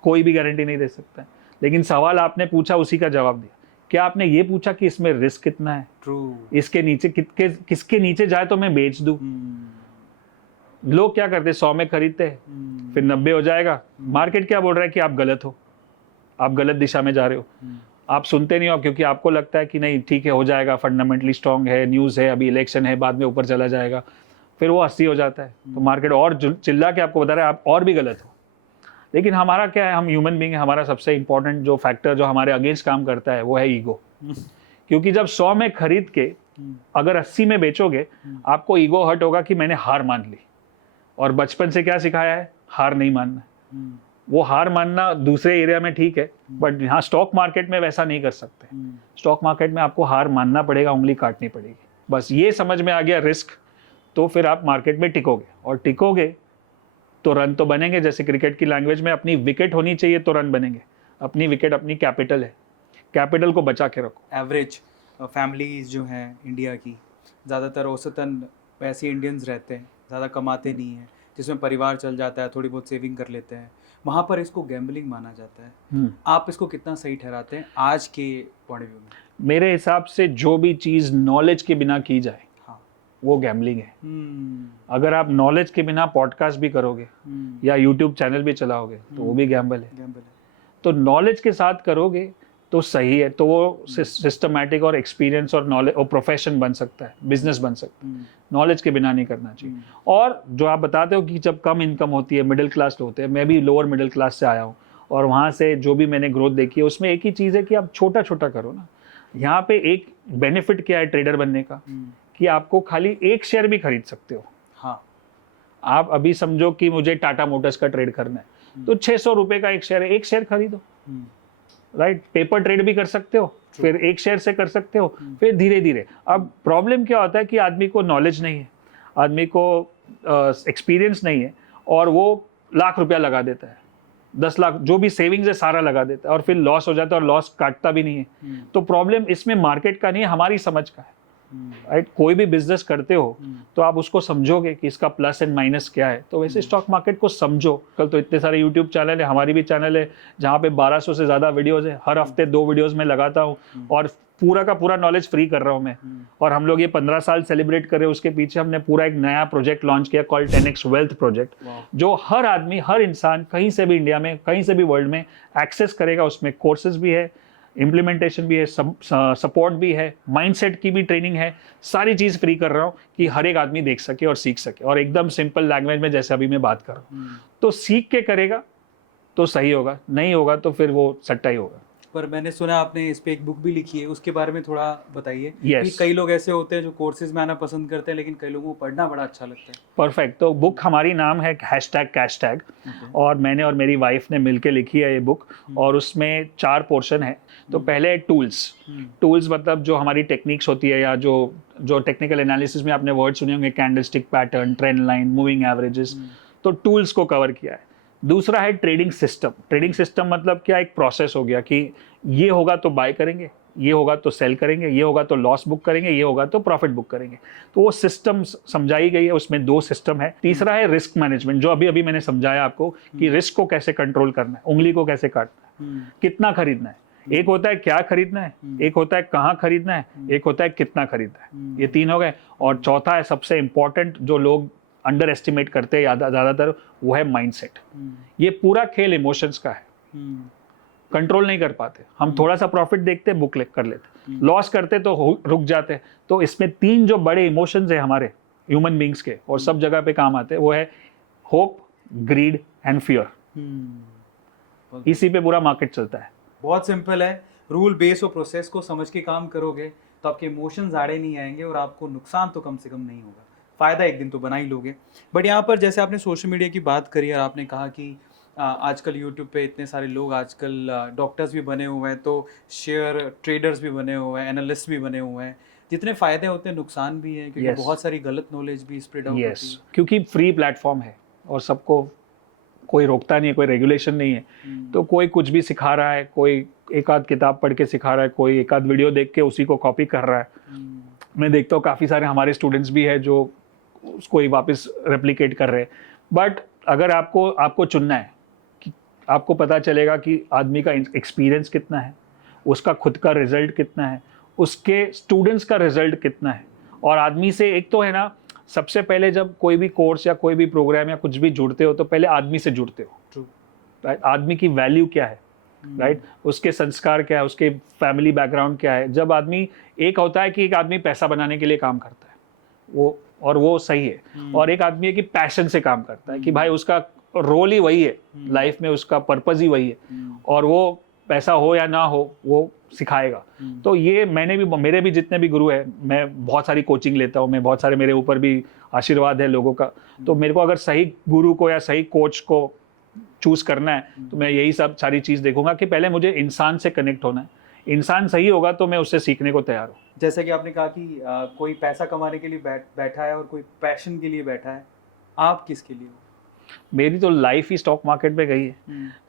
कोई भी गारंटी नहीं दे सकता है। लेकिन सवाल आपने पूछा, उसी का जवाब दिया। क्या आपने ये पूछा कि इसमें रिस्क कितना है? ट्रू। इसके नीचे किसके नीचे जाए तो मैं बेच दूं? लोग क्या करते हैं, 100 में खरीदते हैं, फिर 90 हो जाएगा। मार्केट क्या बोल रहा है कि आप गलत हो, आप गलत दिशा में जा रहे हो। आप सुनते नहीं हो क्योंकि आपको लगता है कि नहीं ठीक है, हो जाएगा, फंडामेंटली स्ट्रांग है, न्यूज़ है, अभी इलेक्शन है, बाद में ऊपर चला जाएगा। फिर वो 80 हो जाता है, तो मार्केट और चिल्ला के आपको बता रहा है आप और भी गलत हो। लेकिन हमारा क्या है, हम ह्यूमन बीइंग है, हमारा सबसे इंपॉर्टेंट जो फैक्टर जो हमारे अगेंस्ट काम करता है वो है ईगो। क्योंकि जब 100 में खरीद के अगर 80 में बेचोगे, आपको ईगो हर्ट होगा कि मैंने हार मान ली। और बचपन से क्या सिखाया है? हार नहीं मानना। वो हार मानना दूसरे एरिया में ठीक है, बट यहाँ स्टॉक मार्केट में वैसा नहीं कर सकते। स्टॉक मार्केट में आपको हार मानना पड़ेगा, उंगली काटनी पड़ेगी। बस ये समझ में आ गया रिस्क, तो फिर आप मार्केट में टिकोगे, और टिकोगे तो रन तो बनेंगे। जैसे क्रिकेट की लैंग्वेज में अपनी विकेट होनी चाहिए तो रन बनेंगे। अपनी विकेट अपनी कैपिटल है, कैपिटल को बचा के रखो। एवरेज फैमिलीज जो हैं इंडिया की, ज़्यादातर औसतन वैसे इंडियंस रहते हैं, ज़्यादा कमाते नहीं हैं, जिसमें परिवार चल जाता है, थोड़ी बहुत सेविंग कर लेते हैं, वहाँ पर इसको गैम्बलिंग माना जाता है। आप इसको कितना सही ठहराते हैं आज के पॉइंट ऑफ व्यू में? मेरे हिसाब से जो भी चीज़ नॉलेज के बिना की जाए वो गैम्बलिंग है। अगर आप नॉलेज के बिना पॉडकास्ट भी करोगे या यूट्यूब चैनल भी चलाओगे तो वो भी गैम्बल है। तो नॉलेज के साथ करोगे तो सही है, तो वो सिस्टमैटिक और एक्सपीरियंस और नॉलेज और प्रोफेशन बन सकता है, बिजनेस बन सकता है। नॉलेज के बिना नहीं करना चाहिए। और जो आप बताते हो कि जब कम इनकम होती है, मिडिल क्लास होते हैं, मैं भी लोअर मिडिल क्लास से आया हूँ, और वहाँ से जो भी मैंने ग्रोथ देखी है उसमें एक ही चीज़ है कि आप छोटा छोटा करो ना। यहाँ पे एक बेनिफिट क्या है ट्रेडर बनने का, कि आपको खाली एक शेयर भी खरीद सकते हो। हाँ, आप अभी समझो कि मुझे टाटा मोटर्स का ट्रेड करना है, तो 600 रुपये का एक शेयर है, एक शेयर खरीदो। राइट। पेपर ट्रेड भी कर सकते हो, फिर एक शेयर से कर सकते हो, फिर धीरे धीरे। अब प्रॉब्लम क्या होता है कि आदमी को नॉलेज नहीं है, आदमी को एक्सपीरियंस नहीं है, और वो लाख रुपया लगा देता है। 10 लाख जो भी सेविंग्स है सारा लगा देता है और फिर लॉस हो जाता है और लॉस काटता भी नहीं है। तो प्रॉब्लम इसमें मार्केट का नहीं है, हमारी समझ का है। राइट, कोई भी बिजनेस करते हो तो आप उसको समझोगे कि इसका प्लस एंड माइनस क्या है, तो वैसे स्टॉक मार्केट को समझो। कल तो इतने सारे यूट्यूब चैनल है, हमारी भी चैनल है जहाँ पे 1200 से ज़्यादा वीडियोस है, हर हफ्ते 2 वीडियोस में लगाता हूँ और पूरा का पूरा नॉलेज फ्री कर रहा हूँ मैं। और हम लोग ये 15 साल सेलिब्रेट कर रहे हैं, उसके पीछे हमने पूरा एक नया प्रोजेक्ट लॉन्च किया कॉल्ड 10x वेल्थ प्रोजेक्ट, जो हर आदमी, हर इंसान कहीं से भी इंडिया में, कहीं से भी वर्ल्ड में एक्सेस करेगा। उसमें कोर्सेज भी है, इम्प्लीमेंटेशन भी है, सपोर्ट भी है, माइंडसेट की भी ट्रेनिंग है, सारी चीज़ फ्री कर रहा हूँ कि हर एक आदमी देख सके और सीख सके, और एकदम सिंपल लैंग्वेज में जैसे अभी मैं बात कर रहा हूँ। तो सीख के करेगा तो सही होगा, नहीं होगा तो फिर वो सट्टा ही होगा। पर मैंने सुना आपने इस पे एक बुक भी लिखी है, उसके बारे में थोड़ा बताइए। Yes. कि कई लोग ऐसे होते हैं जो कोर्सेज में आना पसंद करते हैं, लेकिन कई लोगों को पढ़ना बड़ा अच्छा लगता है। परफेक्ट। तो बुक हमारी नाम है #कैशटैग, और मैंने और मेरी वाइफ ने मिलके लिखी है ये बुक, और उसमें 4 पोर्शन है। तो पहले टूल्स मतलब जो हमारी टेक्निक्स होती है, या जो टेक्निकल एनालिसिस में आपने वर्ड सुने होंगे, candlestick pattern, trend line, moving averages, तो टूल्स को कवर किया है। दूसरा है ट्रेडिंग सिस्टम मतलब क्या, एक प्रोसेस हो गया कि ये होगा तो बाय करेंगे, ये होगा तो सेल करेंगे, ये होगा तो लॉस बुक करेंगे, ये होगा तो प्रॉफिट बुक करेंगे। तो वो सिस्टम समझाई गई है, उसमें 2 सिस्टम है। तीसरा है रिस्क मैनेजमेंट, जो अभी मैंने समझाया आपको कि रिस्क को कैसे कंट्रोल करना है, उंगली को कैसे काटना है, कितना खरीदना है। एक होता है क्या खरीदना है, एक होता है कहाँ खरीदना है, एक होता है कितना खरीदना है। ये 3 हो गए। और चौथा है सबसे इंपॉर्टेंट, जो लोग अंडर एस्टिमेट करते हैं ज़्यादातर, वो है माइंडसेट। ये पूरा खेल इमोशंस का है, कंट्रोल नहीं कर पाते हम। थोड़ा सा प्रॉफिट देखते बुक कर लेते, लॉस करते तो रुक जाते। तो इसमें 3 जो बड़े इमोशंस है हमारे ह्यूमन बींग्स के, और सब जगह पे काम आते हैं, वो है होप, ग्रीड एंड फियर। इसी पे पूरा मार्केट चलता है। बहुत सिंपल है, रूल बेस और प्रोसेस को समझ के काम करोगे तो आपके इमोशंस आड़े नहीं आएंगे और आपको नुकसान तो कम से कम नहीं होगा, फ़ायदा एक दिन तो बना ही लोगे। बट यहाँ पर जैसे आपने सोशल मीडिया की बात करी और आपने कहा कि आजकल यूट्यूब पे इतने सारे लोग, आजकल डॉक्टर्स भी बने हुए हैं, तो शेयर ट्रेडर्स भी बने हुए हैं, एनालिस्ट भी बने हुए हैं। जितने फ़ायदे होते हैं नुकसान भी हैं, क्योंकि बहुत सारी गलत नॉलेज भी स्प्रेड आउट होती है। क्योंकि फ्री प्लेटफॉर्म है और सबको कोई रोकता नहीं है, कोई रेगुलेशन नहीं है। तो कोई कुछ भी सिखा रहा है, कोई एक आध किताब पढ़ के सिखा रहा है, कोई एक आध वीडियो देख के उसी को कॉपी कर रहा है। मैं देखता हूँ काफ़ी सारे हमारे स्टूडेंट्स भी है जो उसको ही वापस रेप्लिकेट कर रहे हैं। बट अगर आपको चुनना है कि आपको पता चलेगा कि आदमी का एक्सपीरियंस कितना है, उसका खुद का रिजल्ट कितना है, उसके स्टूडेंट्स का रिजल्ट कितना है। और आदमी से एक तो है ना, सबसे पहले जब कोई भी कोर्स या कोई भी प्रोग्राम या कुछ भी जुड़ते हो तो पहले आदमी से जुड़ते हो। राइट, आदमी की वैल्यू क्या है, राइट, उसके संस्कार क्या है, उसके फैमिली बैकग्राउंड क्या है। जब आदमी एक होता है कि एक आदमी पैसा बनाने के लिए काम करता है, वो सही है। और एक आदमी है कि पैशन से काम करता है, कि भाई उसका रोल ही वही है लाइफ में, उसका पर्पज ही वही है, और वो पैसा हो या ना हो वो सिखाएगा। तो ये मेरे भी जितने भी गुरु हैं, मैं बहुत सारी कोचिंग लेता हूँ, मैं बहुत सारे, मेरे ऊपर भी आशीर्वाद है लोगों का। तो मेरे को अगर सही गुरु को या सही कोच को चूज करना है तो मैं यही सब सारी चीज़ देखूंगा कि पहले मुझे इंसान से कनेक्ट होना है। इंसान सही होगा तो मैं उससे सीखने को तैयार हूँ। जैसे कि आपने कहा कि कोई पैसा कमाने के लिए बैठा है और कोई पैशन के लिए बैठा है, आप किसके लिए हो? मेरी तो लाइफ ही स्टॉक मार्केट में गई है।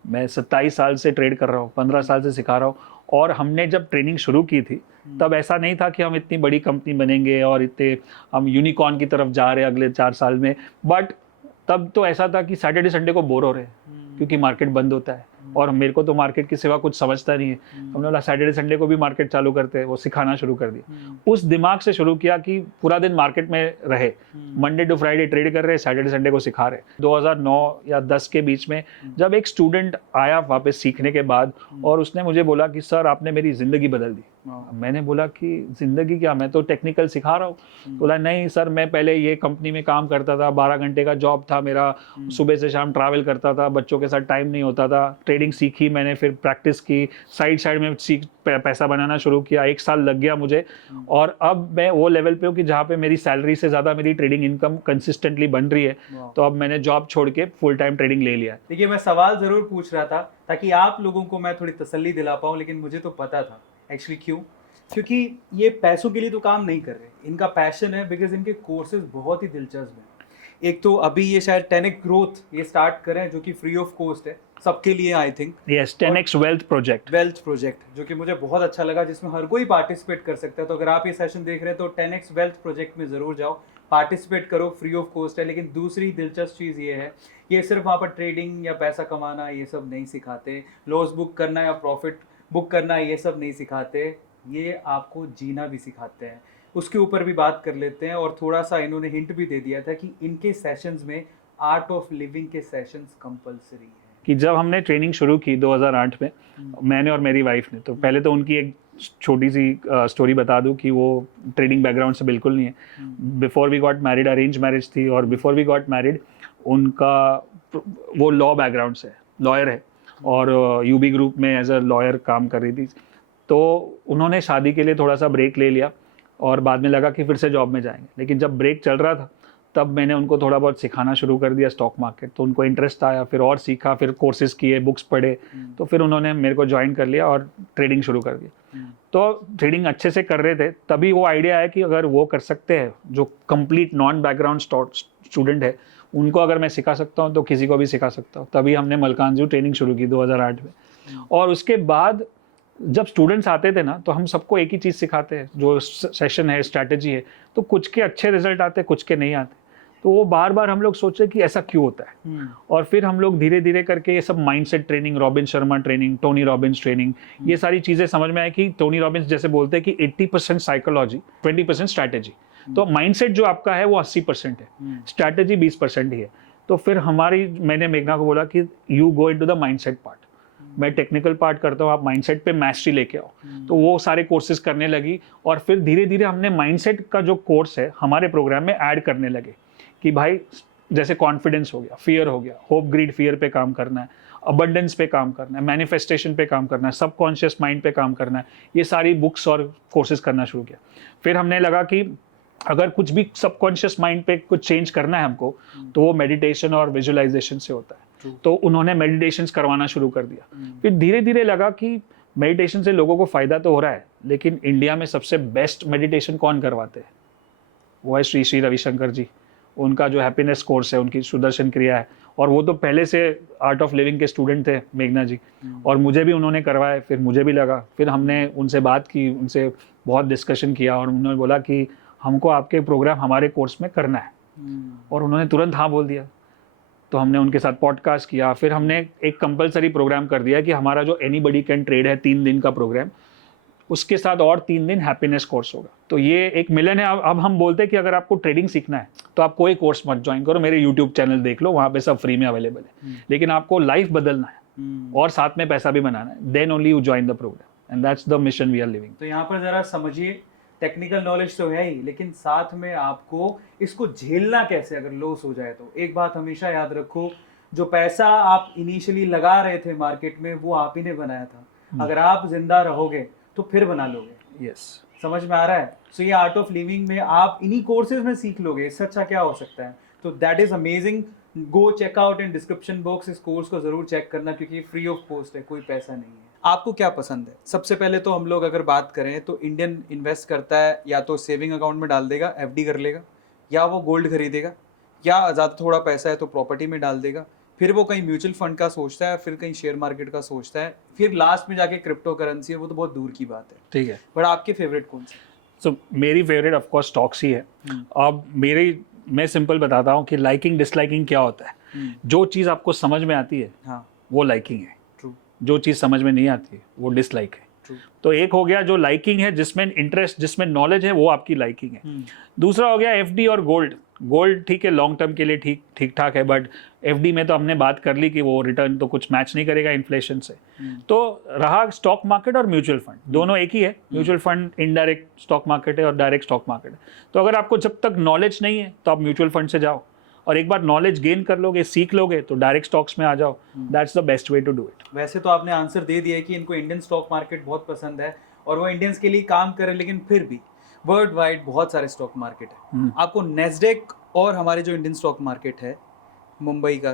मैं 27 साल से ट्रेड कर रहा हूँ, 15 साल से सिखा रहा हूँ। और हमने जब ट्रेनिंग शुरू की थी तब ऐसा नहीं था कि हम इतनी बड़ी कंपनी बनेंगे और इतने हम यूनिकॉर्न की तरफ जा रहे हैं अगले 4 साल में। बट तब तो ऐसा था कि सैटरडे संडे को बोर हो रहे हैं क्योंकि मार्केट बंद होता है, और मेरे को तो मार्केट के सिवा कुछ समझता नहीं है। हमने बोला सैटरडे संडे को भी मार्केट चालू करते हैं, वो सिखाना शुरू कर दिया। उस दिमाग से शुरू किया कि पूरा दिन मार्केट में रहे, मंडे टू फ्राइडे ट्रेड कर रहे, सैटरडे संडे को सिखा रहे। 2009 या 10 के बीच में जब एक स्टूडेंट आया वापस सीखने के बाद, और उसने मुझे बोला कि सर आपने मेरी ज़िंदगी बदल दी। मैंने बोला कि ज़िंदगी क्या, मैं तो टेक्निकल सिखा रहा हूँ। बोला नहीं सर, मैं पहले ये कंपनी में काम करता था, 12 घंटे का जॉब था मेरा, सुबह से शाम ट्रैवल करता था, बच्चों के साथ टाइम नहीं होता था। ट्रेडिंग सीखी मैंने, फिर प्रैक्टिस की, साइड में पैसा बनाना शुरू किया। 1 साल लग गया मुझे, और अब मैं वो लेवल पे हूँ कि जहाँ पे मेरी सैलरी से ज़्यादा मेरी ट्रेडिंग इनकम कंसिस्टेंटली बन रही है। तो अब मैंने जॉब छोड़ के फुल टाइम ट्रेडिंग ले लिया है। देखिए, मैं सवाल ज़रूर पूछ रहा था ताकि आप लोगों को मैं थोड़ी तसल्ली दिला पाऊँ, लेकिन मुझे तो पता था एक्चुअली। क्यों? क्योंकि ये पैसों के लिए तो काम नहीं कर रहे, इनका पैशन है, बिकॉज इनके कोर्सेज बहुत ही दिलचस्प हैं। एक तो अभी ये शायद 10x ग्रोथ ये स्टार्ट करें जो कि फ्री ऑफ कॉस्ट है सबके लिए I think. Yes, 10x wealth project. Wealth project जो कि मुझे बहुत अच्छा लगा, जिसमें हर कोई पार्टिसिपेट कर सकता है। तो अगर आप ये सेशन देख रहे हैं तो 10x वेल्थ प्रोजेक्ट में ज़रूर जाओ, पार्टिसिपेट करो, फ्री ऑफ कॉस्ट है। लेकिन दूसरी दिलचस्प चीज़ ये है, ये सिर्फ वहाँ पर ट्रेडिंग या पैसा कमाना ये सब नहीं सिखाते, लॉस बुक करना या प्रॉफिट बुक करना ये सब नहीं सिखाते, ये आपको जीना भी सिखाते हैं। उसके ऊपर भी बात कर लेते हैं। और थोड़ा सा इन्होंने हिंट भी दे दिया था कि इनके सेशंस में आर्ट ऑफ लिविंग के सेशंस कंपलसरी है। कि जब हमने ट्रेनिंग शुरू की 2008 में, मैंने और मेरी वाइफ ने, तो पहले तो उनकी एक छोटी सी स्टोरी बता दूं कि वो ट्रेडिंग बैकग्राउंड से बिल्कुल नहीं है। Before we got married arrange marriage थी, और बिफोर वी गॉट मैरिड उनका वो लॉ बैकग्राउंड से लॉयर है, और यूबी ग्रुप में एज अ लॉयर काम कर रही थी। तो उन्होंने शादी के लिए थोड़ा सा ब्रेक ले लिया, और बाद में लगा कि फिर से जॉब में जाएंगे। लेकिन जब ब्रेक चल रहा था तब मैंने उनको थोड़ा बहुत सिखाना शुरू कर दिया स्टॉक मार्केट, तो उनको इंटरेस्ट आया, फिर और सीखा, फिर कोर्सेज किए, बुक्स पढ़े, तो फिर उन्होंने मेरे को ज्वाइन कर लिया और ट्रेडिंग शुरू कर दिया। तो ट्रेडिंग अच्छे से कर रहे थे, तभी वो आइडिया आया कि अगर वो कर सकते हैं, जो कंप्लीट नॉन बैकग्राउंड स्टूडेंट है, उनको अगर मैं सिखा सकता हूँ तो किसी को भी सिखा सकता हूँ। तभी हमने मलकानजू ट्रेनिंग शुरू की 2008 में। और उसके बाद जब स्टूडेंट्स आते थे ना, तो हम सबको एक ही चीज़ सिखाते हैं, जो सेशन है, स्ट्रैटेजी है। तो कुछ के अच्छे रिजल्ट आते, कुछ के नहीं आते। तो वो बार बार हम लोग सोचे कि ऐसा क्यों होता है। और फिर हम लोग धीरे धीरे करके ये सब mindset training, robin Sharma training, Tony Robbins training, ये सारी चीज़ें समझ में आए कि टोनी रॉबिन्स जैसे बोलते हैं कि 80% साइकोलॉजी, 20% स्ट्रैटेजी। तो माइंडसेट जो आपका है वो 80% है, स्ट्रैटेजी 20% ही है। तो फिर मैंने मेघना को बोला कि you go into the mindset part, मैं टेक्निकल पार्ट करता हूँ, आप माइंडसेट पे मैस्ट्री लेके आओ। तो वो सारे कोर्सेज करने लगी, और फिर धीरे धीरे हमने माइंडसेट का जो कोर्स है हमारे प्रोग्राम में ऐड करने लगे कि भाई जैसे कॉन्फिडेंस हो गया, फियर हो गया, होप ग्रीड फियर पे काम करना है, अबंडेंस पे काम करना है, मैनिफेस्टेशन पे काम करना है, सबकॉन्शियस माइंड पे काम करना है। ये सारी बुक्स और कोर्सेज करना शुरू किया। फिर हमने लगा कि अगर कुछ भी सबकॉन्शियस माइंड पे कुछ चेंज करना है हमको, तो वो मेडिटेशन और विजुअलाइजेशन से होता है। तो उन्होंने मेडिटेशंस करवाना शुरू कर दिया। फिर धीरे धीरे लगा कि मेडिटेशन से लोगों को फायदा तो हो रहा है, लेकिन इंडिया में सबसे बेस्ट मेडिटेशन कौन करवाते हैं? वो है श्री श्री रविशंकर जी। उनका जो हैप्पीनेस कोर्स है, उनकी सुदर्शन क्रिया है, और वो तो पहले से आर्ट ऑफ लिविंग के स्टूडेंट थे मेघना जी, और मुझे भी उन्होंने करवाए। फिर मुझे भी लगा, फिर हमने उनसे बात की, उनसे बहुत डिस्कशन किया, और उन्होंने बोला कि हमको आपके प्रोग्राम हमारे कोर्स में करना है, और उन्होंने तुरंत हाँ बोल दिया। तो हमने उनके साथ पॉडकास्ट किया। फिर हमने एक कंपलसरी प्रोग्राम कर दिया कि हमारा जो एनीबडी कैन ट्रेड है 3 दिन का प्रोग्राम, उसके साथ और 3 दिन हैप्पीनेस कोर्स होगा। तो ये एक मिलन है। अब हम बोलते हैं कि अगर आपको ट्रेडिंग सीखना है तो आप कोई कोर्स मत ज्वाइन करो, मेरे यूट्यूब चैनल देख लो, वहाँ पे सब फ्री में अवेलेबल है। लेकिन आपको लाइफ बदलना है और साथ में पैसा भी बनाना है, then only you join the programme, and that's the mission we are living. तो यहाँ पर जरा समझिए, टेक्निकल नॉलेज तो है ही, लेकिन साथ में आपको इसको झेलना कैसे अगर लॉस हो जाए। तो एक बात हमेशा याद रखो, जो पैसा आप इनिशियली लगा रहे थे मार्केट में, वो आप ही ने बनाया था। अगर आप जिंदा रहोगे तो फिर बना लोगे। यस, समझ में आ रहा है? सो ये आर्ट ऑफ लिविंग में आप इन्हीं कोर्सेज में सीख लोगे, इससे अच्छा क्या हो सकता है। तो that is amazing. Go check out in description box, इस कोर्स को जरूर चेक करना, क्योंकि फ्री ऑफ कॉस्ट है, कोई पैसा नहीं है। आपको क्या पसंद है? सबसे पहले तो हम लोग अगर बात करें तो इंडियन इन्वेस्ट करता है या तो सेविंग अकाउंट में डाल देगा, एफडी कर लेगा, या वो गोल्ड खरीदेगा, या ज़्यादा थोड़ा पैसा है तो प्रॉपर्टी में डाल देगा, फिर वो कहीं म्यूचुअल फंड का सोचता है, फिर कहीं शेयर मार्केट का सोचता है, फिर लास्ट में जाके क्रिप्टो करेंसी है, वो तो बहुत दूर की बात है। ठीक है। बट आपके फेवरेट कौन से? सो मेरी फेवरेट ऑफ कोर्स स्टॉक्स ही है। अब मैं सिंपल बताता हूँ कि लाइकिंग डिसलाइकिंग क्या होता है। जो चीज़ आपको समझ में आती है, हाँ, वो लाइकिंग है। ट्रू। जो चीज़ समझ में नहीं आती है वो डिसलाइक है। ट्रू। तो एक हो गया जो लाइकिंग है, जिसमें इंटरेस्ट, जिसमें नॉलेज है, वो आपकी लाइकिंग है। दूसरा हो गया एफडी और गोल्ड। गोल्ड ठीक है, लॉन्ग टर्म के लिए ठीक ठाक है, बट एफडी में तो हमने बात कर ली कि वो रिटर्न तो कुछ मैच नहीं करेगा इन्फ्लेशन से। तो रहा स्टॉक मार्केट और म्यूचुअल फंड, दोनों एक ही है। Mutual fund indirect stock market है और डायरेक्ट स्टॉक मार्केट है। तो अगर आपको जब तक नॉलेज नहीं है तो आप म्यूचुअल फंड से जाओ, और एक बार नॉलेज गेन कर लोगे, सीख लोगे, तो डायरेक्ट स्टॉक्स में आ जाओ। That's the best way to do it. वैसे तो आपने आंसर दे दिया है कि इनको इंडियन स्टॉक मार्केट बहुत पसंद है और वो इंडियंस के लिए काम करे, लेकिन फिर भी वर्ल्ड वाइड बहुत सारे स्टॉक मार्केट है। आपको नेस्डेक और हमारे जो इंडियन स्टॉक मार्केट है मुंबई का,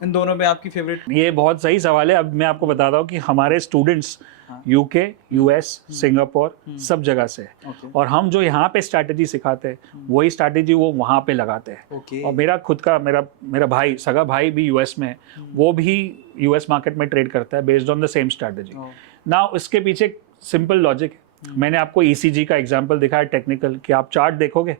इन दोनों में आपकी फेवरेट? ये बहुत सही सवाल है। अब मैं आपको बताता हूँ कि हमारे स्टूडेंट्स हाँ। यूके, यूएस, सिंगापुर सब जगह से हैं। ओके। और हम जो यहाँ पे स्ट्रैटेजी सिखाते हैं वही स्ट्रैटेजी वो वहाँ पे लगाते हैं। ओके। और मेरा खुद का मेरा भाई, सगा भाई भी यूएस में है, वो भी यूएस मार्केट में ट्रेड करता है based on the same strategy. ना इसके पीछे सिंपल लॉजिक है। मैंने आपको ईसीजी का एग्जांपल दिखाया टेक्निकल, कि आप चार्ट देखोगे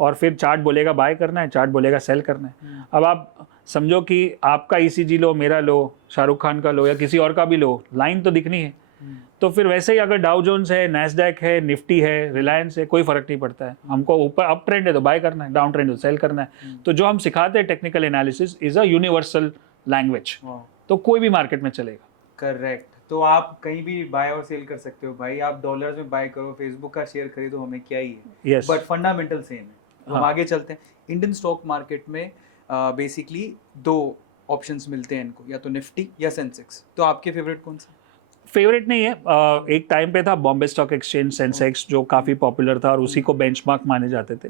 और फिर चार्ट बोलेगा बाय करना है, चार्ट बोलेगा सेल करना है। अब आप समझो कि आपका ईसीजी लो, मेरा लो, शाहरुख खान का लो या किसी और का भी लो, लाइन तो दिखनी है। तो फिर वैसे ही अगर डाउ जोन्स है, नैस्डैक है, निफ्टी है, रिलायंस है, कोई फर्क नहीं पड़ता है। हमको ऊपर अप ट्रेंड है तो बाय करना है, डाउन ट्रेंड है तो सेल करना है। तो जो हम सिखाते हैं technical analysis is a universal language, तो कोई भी मार्केट में चलेगा। करेक्ट। तो आप कहीं भी बाय और सेल कर सकते हो भाई। आप डॉलर्स में बाय करो, फेसबुक का शेयर खरीदो, हमें क्या ही है। Yes. बट फंडामेंटल सेम है। तो हम आगे चलते हैं। इंडियन स्टॉक मार्केट में बेसिकली दो ऑप्शंस मिलते हैं इनको, या तो निफ्टी या सेंसेक्स। तो आपके फेवरेट कौन सा? फेवरेट नहीं है। एक टाइम पे था बॉम्बे स्टॉक एक्सचेंज, सेंसेक्स, जो काफ़ी पॉपुलर था और उसी को बेंचमार्क माने जाते थे।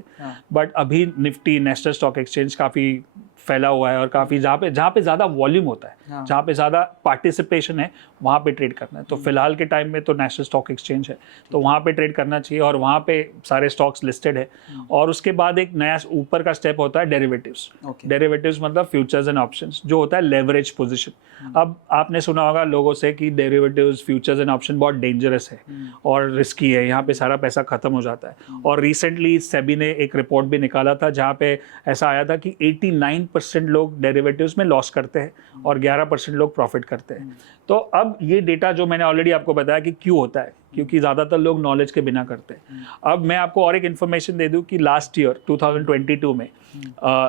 बट अभी निफ्टी, नेशनल स्टॉक एक्सचेंज काफ़ी फैला हुआ है और काफ़ी जहाँ पे ज़्यादा वॉल्यूम होता है, जहाँ पे ज़्यादा पार्टिसिपेशन है, वहाँ पे ट्रेड करना है। तो फिलहाल के टाइम में तो नेशनल स्टॉक एक्सचेंज है, तो वहाँ पे ट्रेड करना चाहिए और वहाँ पे सारे स्टॉक्स लिस्टेड है। और उसके बाद एक नया ऊपर का स्टेप होता है डेरिवेटिव्स। डेरिवेटिव्स मतलब फ्यूचर्स एंड ऑप्शंस, जो होता है लेवरेज पोजीशन। अब आपने सुना होगा लोगों से कि डेरिवेटिव्स, फ्यूचर्स एंड ऑप्शन बहुत डेंजरस है और रिस्की है, यहाँ पे सारा पैसा खत्म हो जाता है। और रिसेंटली सेबी ने एक रिपोर्ट भी निकाला था जहाँ पे ऐसा आया था कि 89% लोग डेरिवेटिव्स में लॉस करते हैं और 11% लोग प्रॉफिट करते हैं। तो अब ये डेटा जो मैंने ऑलरेडी आपको बताया कि क्यों होता है, क्योंकि ज़्यादातर लोग नॉलेज के बिना करते हैं। अब मैं आपको और एक इन्फॉर्मेशन दे दूं कि लास्ट ईयर 2022 में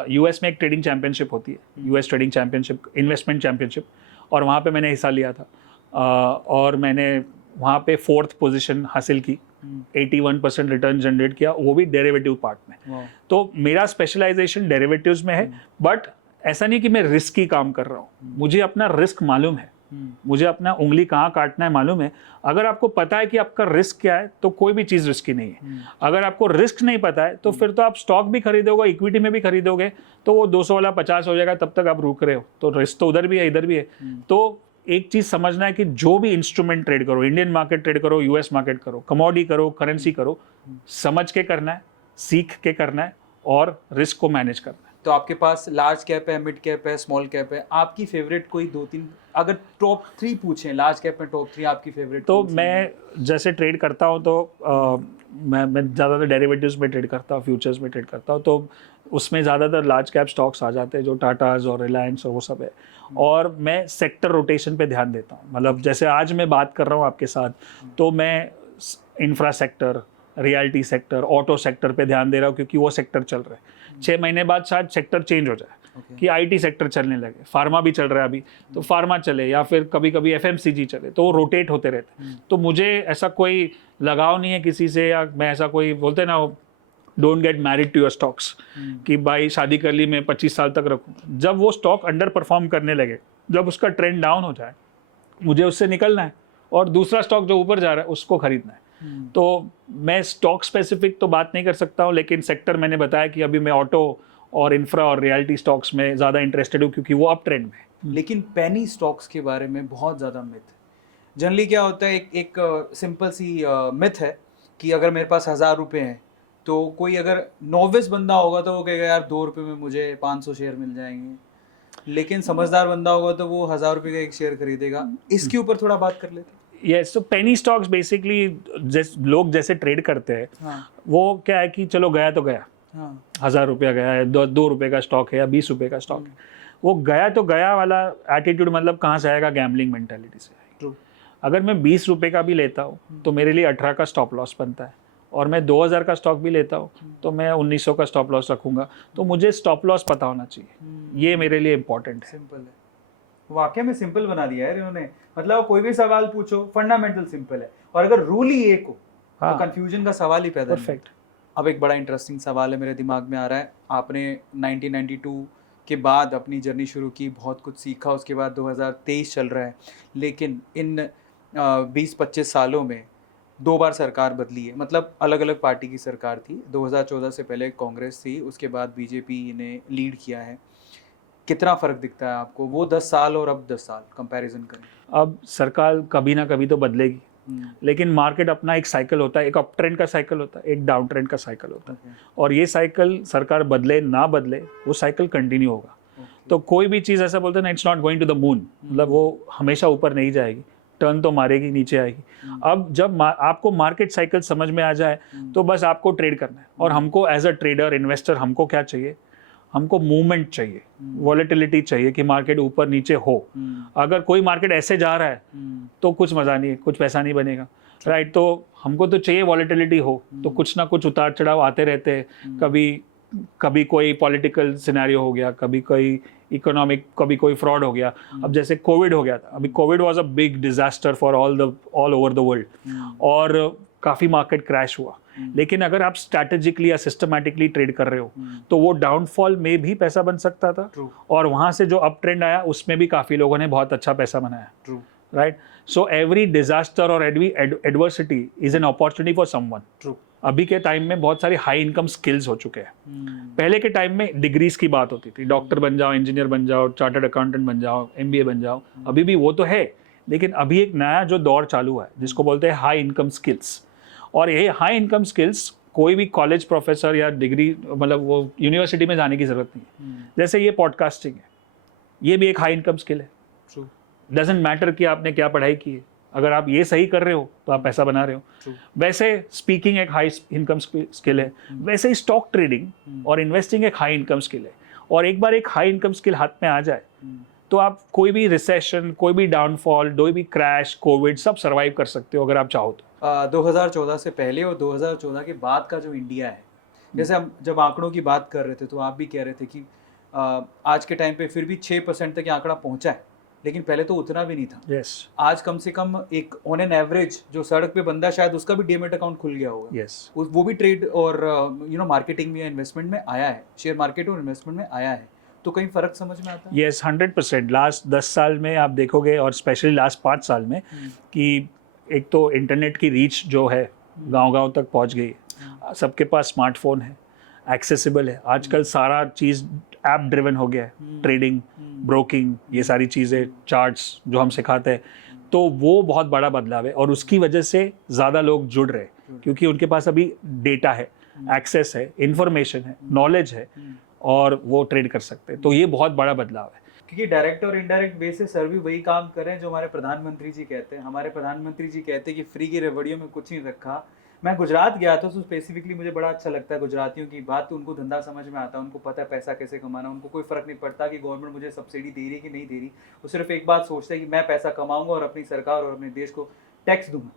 यूएस में एक ट्रेडिंग चैंपियनशिप होती है, US trading championship, investment championship, और वहाँ पे मैंने हिस्सा लिया था और मैंने वहाँ पे 4th पोजीशन हासिल की, 81% रिटर्न जनरेट किया, वो भी डेरिवेटिव पार्ट में। तो मेरा स्पेशलाइजेशन डेरिवेटिव्स में है। बट ऐसा नहीं कि मैं रिस्की काम कर रहा हूँ, मुझे अपना रिस्क मालूम है, मुझे अपना उंगली कहाँ काटना है मालूम है। अगर आपको पता है कि आपका रिस्क क्या है तो कोई भी चीज़ रिस्की नहीं है। अगर आपको रिस्क नहीं पता है तो फिर तो आप स्टॉक भी खरीदोगे, इक्विटी में भी खरीदोगे, तो वो 200 वाला 50 हो जाएगा, तब तक आप रुक रहे हो। तो रिस्क तो उधर भी है, इधर भी है। तो एक चीज़ समझना है कि जो भी इंस्ट्रूमेंट ट्रेड करो, इंडियन मार्केट ट्रेड करो, यूएस मार्केट करो, कमोडिटी करो, करेंसी करो, समझ के करना है, सीख के करना है और रिस्क को मैनेज करना है। तो आपके पास लार्ज कैप है, मिड कैप है, स्मॉल कैप है। आपकी फेवरेट कोई 2-3, अगर टॉप 3 पूछें लार्ज कैप में, टॉप 3 आपकी फेवरेट? तो मैं जैसे ट्रेड करता हूँ तो मैं ज़्यादातर डेरिवेटिव्स में ट्रेड करता हूँ, फ्यूचर्स में ट्रेड करता हूँ, तो उसमें ज़्यादातर लार्ज कैप स्टॉक्स आ जाते हैं, जो टाटाज और रिलायंस और वो सब है। और मैं सेक्टर रोटेशन पे ध्यान देता हूँ। मतलब जैसे आज मैं बात कर रहा हूँ आपके साथ, तो मैं infra sector, realty sector, auto sector पे ध्यान दे रहा हूँ, क्योंकि वो सेक्टर चल रहे हैं। 6 महीने बाद शायद सेक्टर चेंज हो जाए, कि आईटी सेक्टर चलने लगे, फार्मा भी चल रहा है अभी तो फार्मा चले, या फिर कभी कभी एफएमसीजी चले, तो वो रोटेट होते रहते हैं। तो मुझे ऐसा कोई लगाव नहीं है किसी से, या मैं ऐसा कोई, बोलते हैं ना, don't get married to your stocks, कि भाई शादी कर ली मैं 25 साल तक रखूँ। जब वो स्टॉक अंडर परफॉर्म करने लगे, जब उसका ट्रेंड डाउन हो जाए, मुझे उससे निकलना है और दूसरा स्टॉक जो ऊपर जा रहा है उसको खरीदना है। तो मैं स्टॉक स्पेसिफिक तो बात नहीं कर सकता हूँ, लेकिन सेक्टर मैंने बताया कि अभी मैं ऑटो और इंफ्रा और रियल्टी स्टॉक्स में ज़्यादा इंटरेस्टेड हूँ, क्योंकि वो अप ट्रेंड में है। लेकिन पेनी स्टॉक्स के बारे में बहुत ज़्यादा मिथ है। जनरली क्या होता है, एक सिंपल सी मिथ है कि अगर मेरे पास 1000 रुपये हैं, तो कोई अगर नोविस बंदा होगा तो वो कहेगा यार 2 रुपये में मुझे 500 शेयर मिल जाएंगे। लेकिन समझदार बंदा होगा तो वो 1000 रुपये का एक शेयर खरीदेगा। इसके ऊपर थोड़ा बात कर लेते हैं। यस, तो पेनी स्टॉक्स बेसिकली लोग जैसे ट्रेड करते हैं, वो क्या है कि चलो गया तो गया, 1000 रुपया गया है, 2 रुपये का स्टॉक है या 20 रुपये का स्टॉक है, वो गया तो गया वाला एटीट्यूड मतलब कहाँ से आएगा? गैम्बलिंग मेंटालिटी से आएगा। अगर मैं 20 रुपये का भी लेता हूँ तो मेरे लिए 18 का स्टॉप लॉस बनता है, और मैं 2000 का स्टॉक भी लेता हूँ तो मैं 1900 का स्टॉप लॉस रखूँगा। तो मुझे स्टॉप लॉस पता होना चाहिए, ये मेरे लिए इंपॉर्टेंट है। सिंपल है, वाकई में सिंपल बना दिया है इन्होंने। मतलब कोई भी सवाल पूछो, फंडामेंटल सिंपल है, और अगर रूल ही एक हो तो कंफ्यूजन का सवाल ही पैदा नहीं। परफेक्ट। अब एक बड़ा इंटरेस्टिंग सवाल है मेरे दिमाग में आ रहा है। आपने 1992 के बाद अपनी जर्नी शुरू की, बहुत कुछ सीखा, उसके बाद 2023 चल रहा है, लेकिन इन 20-25 सालों में 2 बार सरकार बदली है। मतलब अलग अलग पार्टी की सरकार थी। 2014 से पहले कांग्रेस थी, उसके बाद बीजेपी ने लीड किया है। कितना फर्क दिखता है आपको वो 10 साल और अब 10 साल कंपैरिजन करें? अब सरकार कभी ना कभी तो बदलेगी, लेकिन मार्केट अपना एक साइकिल होता है, एक अप ट्रेंड का साइकिल होता है, एक डाउन ट्रेंड का साइकिल होता है, और ये साइकिल सरकार बदले ना बदले वो साइकिल कंटिन्यू होगा। तो कोई भी चीज़ ऐसा बोलते हैं ना, it's not going to the moon, मतलब वो हमेशा ऊपर नहीं जाएगी, टर्न तो मारेगी, नीचे आएगी। अब जब आपको मार्केट साइकिल समझ में आ जाए तो बस आपको ट्रेड करना है, और हमको एज अ ट्रेडर इन्वेस्टर हमको क्या चाहिए, हमको मूवमेंट चाहिए, वॉलेटिलिटी चाहिए कि मार्केट ऊपर नीचे हो। अगर कोई मार्केट ऐसे जा रहा है तो कुछ मज़ा नहीं है, कुछ पैसा नहीं बनेगा, राइट? तो हमको तो चाहिए वॉलेटिलिटी हो, तो कुछ ना कुछ उतार चढ़ाव आते रहते हैं, कभी कोई पॉलिटिकल सिनेरियो हो गया, कभी कोई इकोनॉमिक, कभी कोई फ्रॉड हो गया। अब जैसे कोविड हो गया था, अभी Covid was a big disaster for all over the world, और काफ़ी मार्केट क्रैश हुआ। लेकिन अगर आप स्ट्रैटेजिकली या सिस्टमैटिकली ट्रेड कर रहे हो तो वो डाउनफॉल में भी पैसा बन सकता था, और वहाँ से जो अप ट्रेंड आया उसमें भी काफ़ी लोगों ने बहुत अच्छा पैसा बनाया, राइट? सो एवरी डिजास्टर और every adversity is an opportunity for someone. अभी के टाइम में बहुत सारी हाई इनकम स्किल्स हो चुके हैं। पहले के टाइम में डिग्रीज की बात होती थी, डॉक्टर बन जाओ, इंजीनियर बन जाओ, चार्टर्ड अकाउंटेंट बन जाओ, MBA बन जाओ। अभी भी वो तो है, लेकिन अभी एक नया जो दौर चालू है जिसको बोलते हैं हाई इनकम स्किल्स। और ये हाई इनकम स्किल्स कोई भी कॉलेज प्रोफेसर या डिग्री, मतलब वो यूनिवर्सिटी में जाने की जरूरत नहीं है। जैसे ये पॉडकास्टिंग है, ये भी एक हाई इनकम स्किल है। डजेंट मैटर कि आपने क्या पढ़ाई की है, अगर आप ये सही कर रहे हो तो आप पैसा बना रहे हो। वैसे स्पीकिंग एक हाई इनकम स्किल है, वैसे ही स्टॉक ट्रेडिंग और इन्वेस्टिंग एक हाई इनकम स्किल है। और एक बार एक हाई इनकम स्किल हाथ में आ जाए तो आप कोई भी रिसेशन, कोई भी डाउनफॉल, कोई भी क्रैश, कोविड, सब सर्वाइव कर सकते हो अगर आप चाहो तो। 2014 से पहले और 2014 के बाद का जो इंडिया है, जैसे हम जब आंकड़ों की बात कर रहे थे तो आप भी कह रहे थे कि आज के टाइम पे फिर भी 6% तक ये आंकड़ा पहुंचा है, लेकिन पहले तो उतना भी नहीं था। yes. आज कम से कम एक ऑन एन एवरेज जो सड़क पे बंदा शायद उसका भी डीमेट अकाउंट खुल गया होगा। yes. वो भी ट्रेड और मार्केटिंग में या इन्वेस्टमेंट में आया है, शेयर मार्केट और इन्वेस्टमेंट में आया है। तो कहीं फर्क समझ में आता है? यस, 100%। लास्ट 10 साल में आप देखोगे, और स्पेशली लास्ट 5 साल में, कि एक तो इंटरनेट की रीच जो है गांव-गांव तक पहुंच गई है। सबके पास स्मार्टफोन है, एक्सेसिबल है। आजकल सारा चीज़ ऐप ड्रिवन हो गया है, ट्रेडिंग, ब्रोकिंग, ये सारी चीज़ें, चार्ट्स जो हम सिखाते हैं, तो वो बहुत बड़ा बदलाव है। और उसकी वजह से ज़्यादा लोग जुड़ रहे हैं क्योंकि उनके पास अभी डेटा है, एक्सेस है, इंफॉर्मेशन है, नॉलेज है, और वो ट्रेड कर सकते हैं। तो ये बहुत बड़ा बदलाव है। क्योंकि डायरेक्ट और इनडायरेक्ट वे से सर भी वही काम कर रहे हैं जो हमारे प्रधानमंत्री जी कहते हैं। हमारे प्रधानमंत्री जी कहते हैं कि फ्री की रेवड़ियों में कुछ नहीं रखा। मैं गुजरात गया था तो स्पेसिफिकली मुझे बड़ा अच्छा लगता है गुजरातियों की बात, उनको धंधा समझ में आता है, उनको पता है पैसा कैसे कमाना, उनको कोई फर्क नहीं पड़ता कि गवर्नमेंट मुझे सब्सिडी दे रही है कि नहीं दे रही। वो सिर्फ एक बात सोचते हैं कि मैं पैसा कमाऊंगा और अपनी सरकार और अपने देश को टैक्स दूंगा,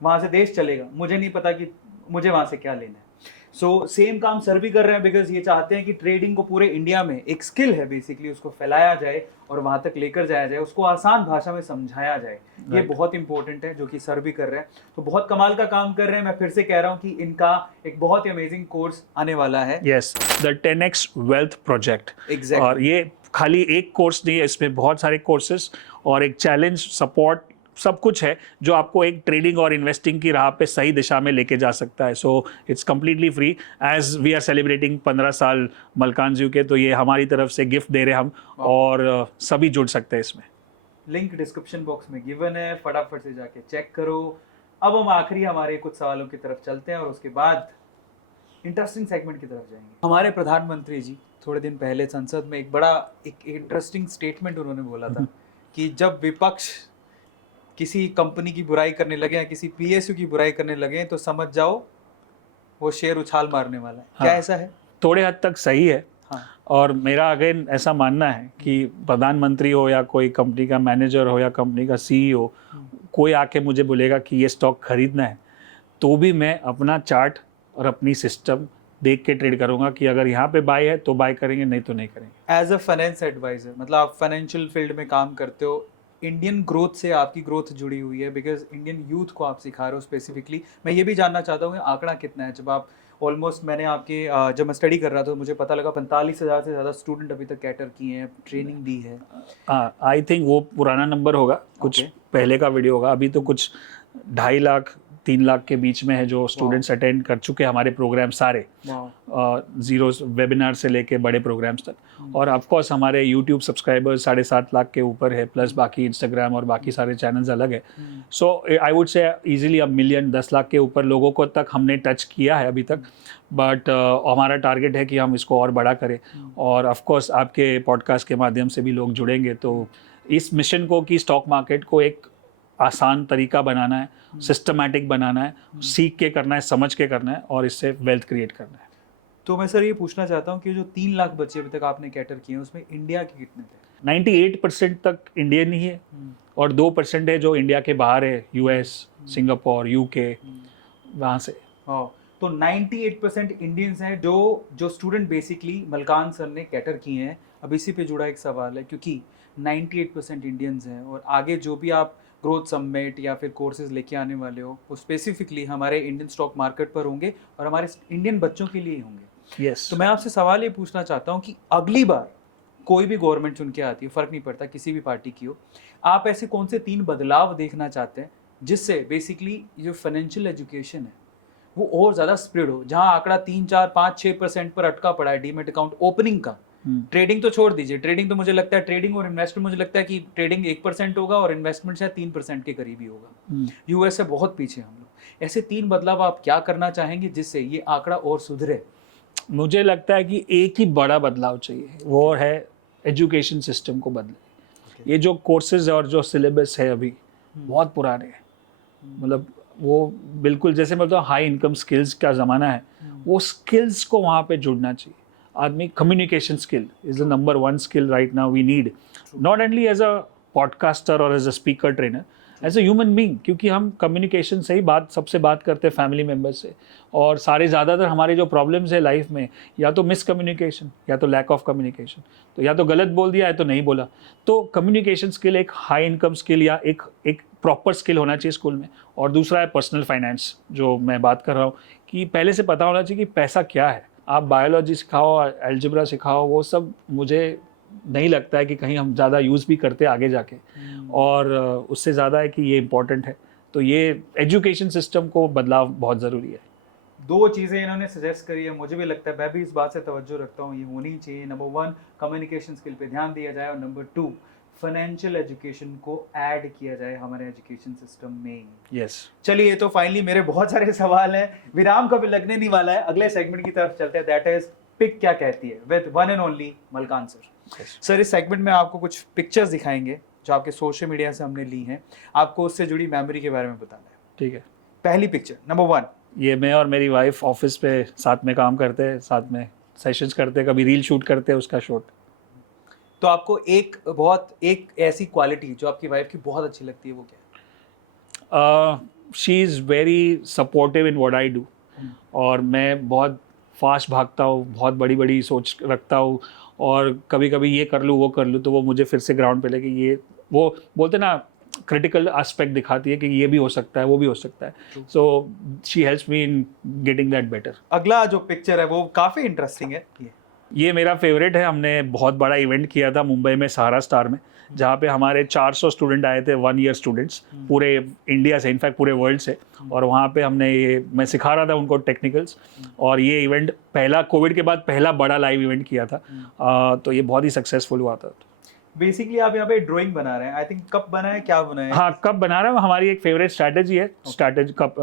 वहाँ से देश चलेगा, मुझे नहीं पता कि मुझे वहाँ से क्या लेना है। सो सेम काम सर भी कर रहे हैं, बिकॉज ये चाहते हैं कि ट्रेडिंग को पूरे इंडिया में एक स्किल है बेसिकली, उसको फैलाया जाए और वहाँ तक लेकर जाया जाए, उसको आसान भाषा में समझाया जाए। ये बहुत इंपॉर्टेंट है जो कि सर भी कर रहे हैं। तो बहुत कमाल का काम कर रहे हैं। मैं फिर से कह रहा हूँ कि इनका एक बहुत ही अमेजिंग कोर्स आने वाला है। Yes, the 10x wealth project. Exactly. और ये खाली एक कोर्स नहीं है, इसमें बहुत सारे कोर्सेज और एक चैलेंज, सपोर्ट, सब कुछ है जो आपको एक ट्रेडिंग और इन्वेस्टिंग की राह पे सही दिशा में लेके जा सकता है। So it's completely free. As we are celebrating 15 साल मलकान जी के, तो ये हमारी तरफ से गिफ्ट दे रहे हैं हम, और सभी जुड़ सकते हैं इसमें। लिंक डिस्क्रिप्शन बॉक्स में गिवन है, फटाफट से जाके चेक करो। अब हम आखिरी हमारे कुछ सवालों की तरफ चलते हैं और उसके बाद इंटरेस्टिंग सेगमेंट की तरफ जाएंगे। हमारे प्रधानमंत्री जी थोड़े दिन पहले संसद में एक इंटरेस्टिंग स्टेटमेंट उन्होंने बोला था कि जब विपक्ष किसी कंपनी की बुराई करने लगे या किसी PSU की बुराई करने लगे तो समझ जाओ वो शेर उछाल मारने वाला है। क्या ऐसा है? थोड़े हद तक सही है। और मेरा अगेन ऐसा मानना है कि प्रधानमंत्री हो या कोई कंपनी का मैनेजर हो या कंपनी का CEO, कोई आके मुझे बोलेगा कि ये स्टॉक खरीदना है, तो भी मैं अपना चार्ट और अपनी सिस्टम देख के ट्रेड करूंगा कि अगर यहाँ पे बाय है तो बाय करेंगे, नहीं तो नहीं करेंगे। एज अ फाइनेंस एडवाइजर, मतलब आप फाइनेंशियल फील्ड में काम करते हो, इंडियन ग्रोथ से आपकी ग्रोथ जुड़ी हुई है, बिकॉज इंडियन यूथ को आप सिखा रहे हो स्पेसिफिकली। मैं ये भी जानना चाहता हूँ आंकड़ा कितना है? जब आप ऑलमोस्ट, मैंने आपके जब मैं स्टडी कर रहा था मुझे पता लगा 45,000 से ज़्यादा स्टूडेंट अभी तक कैटर किए हैं, ट्रेनिंग दी है। आई थिंक वो पुराना नंबर होगा, कुछ पहले का वीडियो होगा। अभी तो कुछ 2.5 लाख 3 लाख के बीच में है जो स्टूडेंट्स अटेंड कर चुके हैं हमारे प्रोग्राम सारे, जीरो वेबिनार से लेके बड़े प्रोग्राम्स तक। और ऑफ कोर्स हमारे यूट्यूब सब्सक्राइबर्स 7.5 लाख के ऊपर है, प्लस बाकी इंस्टाग्राम और बाकी सारे चैनल्स अलग है। सो आई वुड से इजीली अब मिलियन 10 लाख के ऊपर लोगों को तक हमने टच किया है अभी तक, बट हमारा टारगेट है कि हम इसको और बड़ा करें। और ऑफ कोर्स आपके पॉडकास्ट के माध्यम से भी लोग जुड़ेंगे, तो इस मिशन को कि स्टॉक मार्केट को एक आसान तरीका बनाना है, सिस्टमैटिक बनाना है, सीख के करना है, समझ के करना है और इससे वेल्थ क्रिएट करना है। तो मैं सर ये पूछना चाहता हूँ कि जो 3 लाख बच्चे अभी तक आपने कैटर किए हैं उसमें इंडिया के कितने थे? 98% तक इंडियन ही है और 2% है जो इंडिया के बाहर है, यूएस, सिंगापुर, यूके, वहाँ से। तो 98% इंडियंस हैं जो स्टूडेंट बेसिकली मलकान सर ने कैटर किए हैं। अब इसी पे जुड़ा एक सवाल है, क्योंकि 98% इंडियंस हैं और आगे जो भी आप ग्रोथ समिट या फिर कोर्सेज लेके आने वाले हो वो स्पेसिफिकली हमारे इंडियन स्टॉक मार्केट पर होंगे और हमारे इंडियन बच्चों के लिए ही होंगे। यस। तो मैं आपसे सवाल ये पूछना चाहता हूँ कि अगली बार कोई भी गवर्नमेंट चुन के आती है, फ़र्क नहीं पड़ता किसी भी पार्टी की हो, आप ऐसे कौन से 3 बदलाव देखना चाहते हैं जिससे बेसिकली जो फाइनेंशियल एजुकेशन है वो और ज़्यादा स्प्रेड हो? जहाँ आंकड़ा 3, 4, 5, 6% पर अटका पड़ा है डीमेट अकाउंट ओपनिंग का, ट्रेडिंग तो छोड़ दीजिए, ट्रेडिंग तो मुझे लगता है ट्रेडिंग और इन्वेस्टमेंट मुझे लगता है कि ट्रेडिंग 1% होगा और इन्वेस्टमेंट शायद 3% के करीब ही होगा। यूएस से बहुत पीछे हम लोग। ऐसे 3 बदलाव आप क्या करना चाहेंगे जिससे ये आंकड़ा और सुधरे? मुझे लगता है कि एक ही बड़ा बदलाव चाहिए, वो है एजुकेशन सिस्टम को बदले। ये जो कोर्सेज और जो सिलेबस है अभी बहुत पुराने हैं, मतलब वो बिल्कुल जैसे मतलब हाई इनकम स्किल्स का ज़माना है, वो स्किल्स को वहाँ पे जुड़ना चाहिए। आदमी communication skill is the number 1 skill right now we need, not only as a podcaster और as a speaker trainer, as a human being, क्योंकि हम कम्युनिकेशन से ही सबसे बात करते हैं, फैमिली मेम्बर से। और ज़्यादातर हमारे जो प्रॉब्लम्स है लाइफ में, या तो मिसकम्युनिकेशन या तो लैक ऑफ कम्युनिकेशन, तो या तो गलत बोल दिया है तो नहीं बोला। तो कम्युनिकेशन स्किल एक हाई इनकम स्किल या एक प्रॉपर स्किल होना चाहिए स्कूल में। और दूसरा है पर्सनल फाइनेंस, जो मैं बात कर रहा हूँ कि पहले से पता होना चाहिए कि पैसा क्या है। आप बायोलॉजी सिखाओ, एल्जेब्रा सिखाओ, वो सब मुझे नहीं लगता है कि कहीं हम ज़्यादा यूज़ भी करते आगे जाके। और उससे ज़्यादा है कि ये इम्पॉर्टेंट है, तो ये एजुकेशन सिस्टम को बदलाव बहुत ज़रूरी है। 2 चीज़ें इन्होंने सजेस्ट करी है, मुझे भी लगता है, मैं भी इस बात से तवज्जो रखता हूँ, ये होनी चाहिए। नंबर 1 कम्युनिकेशन स्किल पे ध्यान दिया जाए और नंबर 2 फाइनेंशियल एजुकेशन को ऐड किया जाए हमारे एजुकेशन सिस्टम में। यस। चलिए, तो फाइनली मेरे बहुत सारे सवाल हैं, विराम कभी लगने नहीं वाला है, अगले सेगमेंट की तरफ चलते हैं, दैट इज पिक क्या कहती है with one and only Malkan sir. Sir, इस सेगमेंट में आपको कुछ पिक्चर्स दिखाएंगे जो आपके सोशल मीडिया से हमने ली हैं, आपको उससे जुड़ी मेमोरी के बारे में बताना है। ठीक है। पहली पिक्चर नंबर 1, ये मैं और मेरी वाइफ ऑफिस पे साथ में काम करते हैं, साथ में सेशंस करते हैं, कभी रील शूट करते हैं, उसका शॉट। तो आपको एक ऐसी क्वालिटी जो आपकी वाइफ की बहुत अच्छी लगती है, वो क्या है? She is very supportive in what I do. और मैं बहुत फास्ट भागता हूँ, बहुत बड़ी बड़ी सोच रखता हूँ, और कभी कभी ये कर लूँ वो कर लूँ, तो वो मुझे फिर से ग्राउंड पे लेके ये वो बोलते ना क्रिटिकल एस्पेक्ट दिखाती है कि ये भी हो सकता है, वो भी हो सकता है। So she helps me in getting that better. अगला जो पिक्चर है वो काफ़ी इंटरेस्टिंग है। ये मेरा फेवरेट है। हमने बहुत बड़ा इवेंट किया था मुंबई में, सहारा स्टार में, जहाँ पे हमारे 400 स्टूडेंट आए थे, 1 ईयर स्टूडेंट्स, पूरे इंडिया से, इनफैक्ट पूरे वर्ल्ड से। और वहाँ पे हमने मैं सिखा रहा था उनको टेक्निकल्स, और ये इवेंट पहला कोविड के बाद पहला बड़ा लाइव इवेंट किया था। तो ये बहुत ही सक्सेसफुल हुआ था। बेसिकली आप यहाँ पे ड्राइंग बना रहे हैं, आई थिंक कप बना है, क्या बना है? हाँ, कप बना रहा है। हमारी एक फेवरेट स्ट्रैटेजी है स्ट्रैटेजी कप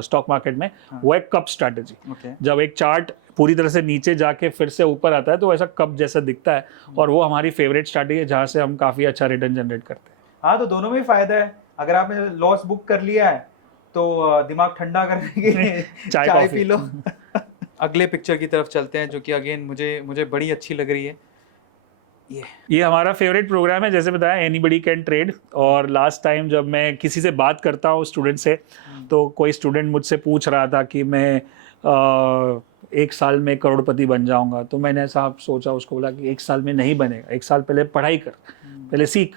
स्टॉक मार्केट में, वो है कप स्ट्रैटेजी। जब एक चार्ट पूरी तरह से नीचे जाके फिर से ऊपर आता है तो ऐसा कप जैसा दिखता है, और वो हमारी फेवरेट स्ट्रैटेजी है जहाँ से हम काफ़ी अच्छा रिटर्न जनरेट करते हैं। हाँ, तो दोनों में फ़ायदा है। अगर आपने लॉस बुक कर लिया है तो दिमाग ठंडा करने के लिए चाय पी लो। अगले पिक्चर की तरफ चलते हैं, जो कि अगेन मुझे बड़ी अच्छी लग रही है। ये हमारा फेवरेट प्रोग्राम है, जैसे बताया, एनीबडी कैन ट्रेड। और लास्ट टाइम जब मैं किसी से बात करता हूँ स्टूडेंट से, तो कोई स्टूडेंट मुझसे पूछ रहा था कि मैं 1 साल में करोड़पति बन जाऊंगा। तो मैंने साहब सोचा, उसको बोला कि 1 साल में नहीं बनेगा, 1 साल पहले पढ़ाई कर, पहले सीख।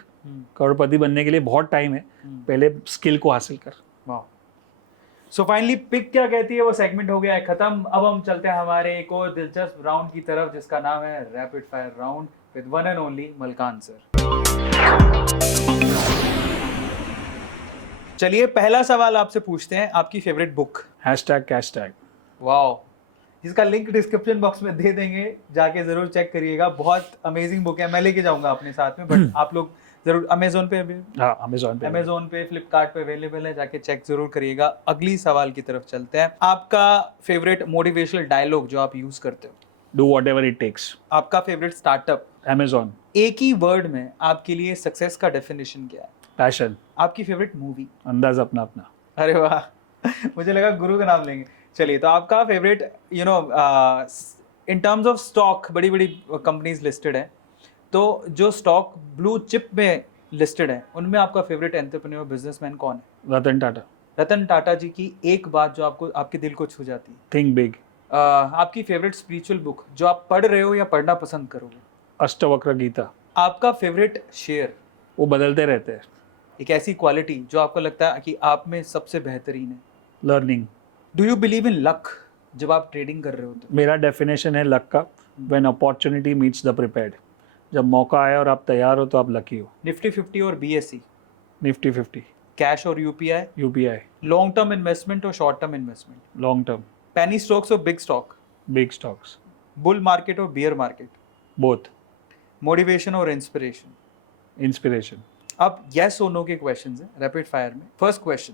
करोड़पति बनने के लिए बहुत टाइम है, पहले स्किल को हासिल कर। सो फाइनली पिक क्या कहती है वो सेगमेंट हो गया है खत्म। अब हम चलते हैं हमारे एक और दिलचस्प राउंड की तरफ, जिसका नाम है rapid fire round with one and only Malkan sir. चलिए पहला सवाल आपसे पूछते हैं, आपकी फेवरेट बुक। ##। वाओ, इसका लिंक डिस्क्रिप्शन बॉक्स में दे देंगे, जाके जरूर चेक करिएगा। बहुत अमेजिंग बुक है, मैं लेके जाऊंगा अपने साथ में, बट आप लोग जरूर अमेजोन पे हाँ, अमेजोन पे फ्लिपकार्ट पे अवेलेबल है, जाके चेक जरूर करिएगा। अगली सवाल की तरफ चलते हैं। आपका फेवरेट मोटिवेशनल डायलॉग जो आप यूज करते हो। Do whatever it takes. आपका फेवरेट स्टार्टअप। अमेजोन। एक ही वर्ड में आपके लिए सक्सेस का डेफिनेशन क्या है। पैशन। आपकी फेवरेट मूवी। अंदाज अपना अपना। अरे वाह, मुझे लगा गुरु का नाम लेंगे। चलिए, तो आपका favourite in terms of stock, बड़ी बड़ी कंपनीज लिस्टेड है, तो जो स्टॉक ब्लू चिप में लिस्टेड है उनमें आपका फेवरेट एंटरप्रेन्योर बिजनेसमैन कौन है। रतन टाटा। रतन टाटा जी की एक बात जो आपको आपके दिल को छू जाती है। Think big. आपकी फेवरेट स्पिरिचुअल बुक जो आप पढ़ रहे हो या पढ़ना पसंद करोगे। अष्टवक्र गीता। आपका फेवरेट शेयर। वो बदलते रहते हैं। एक ऐसी क्वालिटी जो आपको लगता है कि आप में सबसे बेहतरीन है। Learning. Do you believe in luck जब आप ट्रेडिंग कर रहे हो तो। मेरा डेफिनेशन है लक का, when opportunity meets the prepared. जब मौका आए और आप तैयार हो तो आप लकी हो। निफ्टी 50 और BSE। निफ्टी 50। कैश और UPI। UPI. Long term investment और short term investment. Long term. Penny stocks और big stock. Big stocks. Bull market और बियर मार्केट। बोथ। मोटिवेशन और इंस्पिरेशन। इंस्पिरेशन। अब यस और नो के क्वेश्चंस हैं रैपिड फायर में। First question,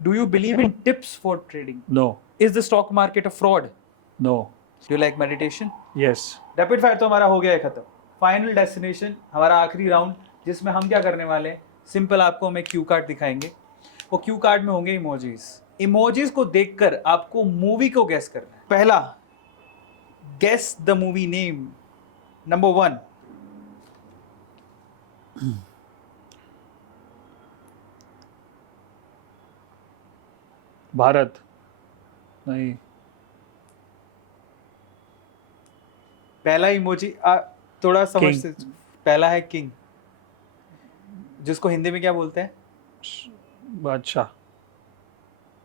do you believe in tips for trading. No. Is the stock market a fraud. No. Do you like meditation. Yes. Rapid fire तो हमारा हो गया है खत्म। फाइनल डेस्टिनेशन, हमारा आखिरी राउंड, जिसमें हम क्या करने वाले हैं, सिंपल आपको हम एक क्यू कार्ड दिखाएंगे। वो क्यू कार्ड में होंगे इमोजीज। इमोजीज को देखकर आपको मूवी को गेस करना है। पहला, guess the movie name. Number 1, Bharat. नहीं। पहला इमोजी थोड़ा समझ से, पहला है किंग, जिसको हिंदी में क्या बोलते हैं। बादशाह।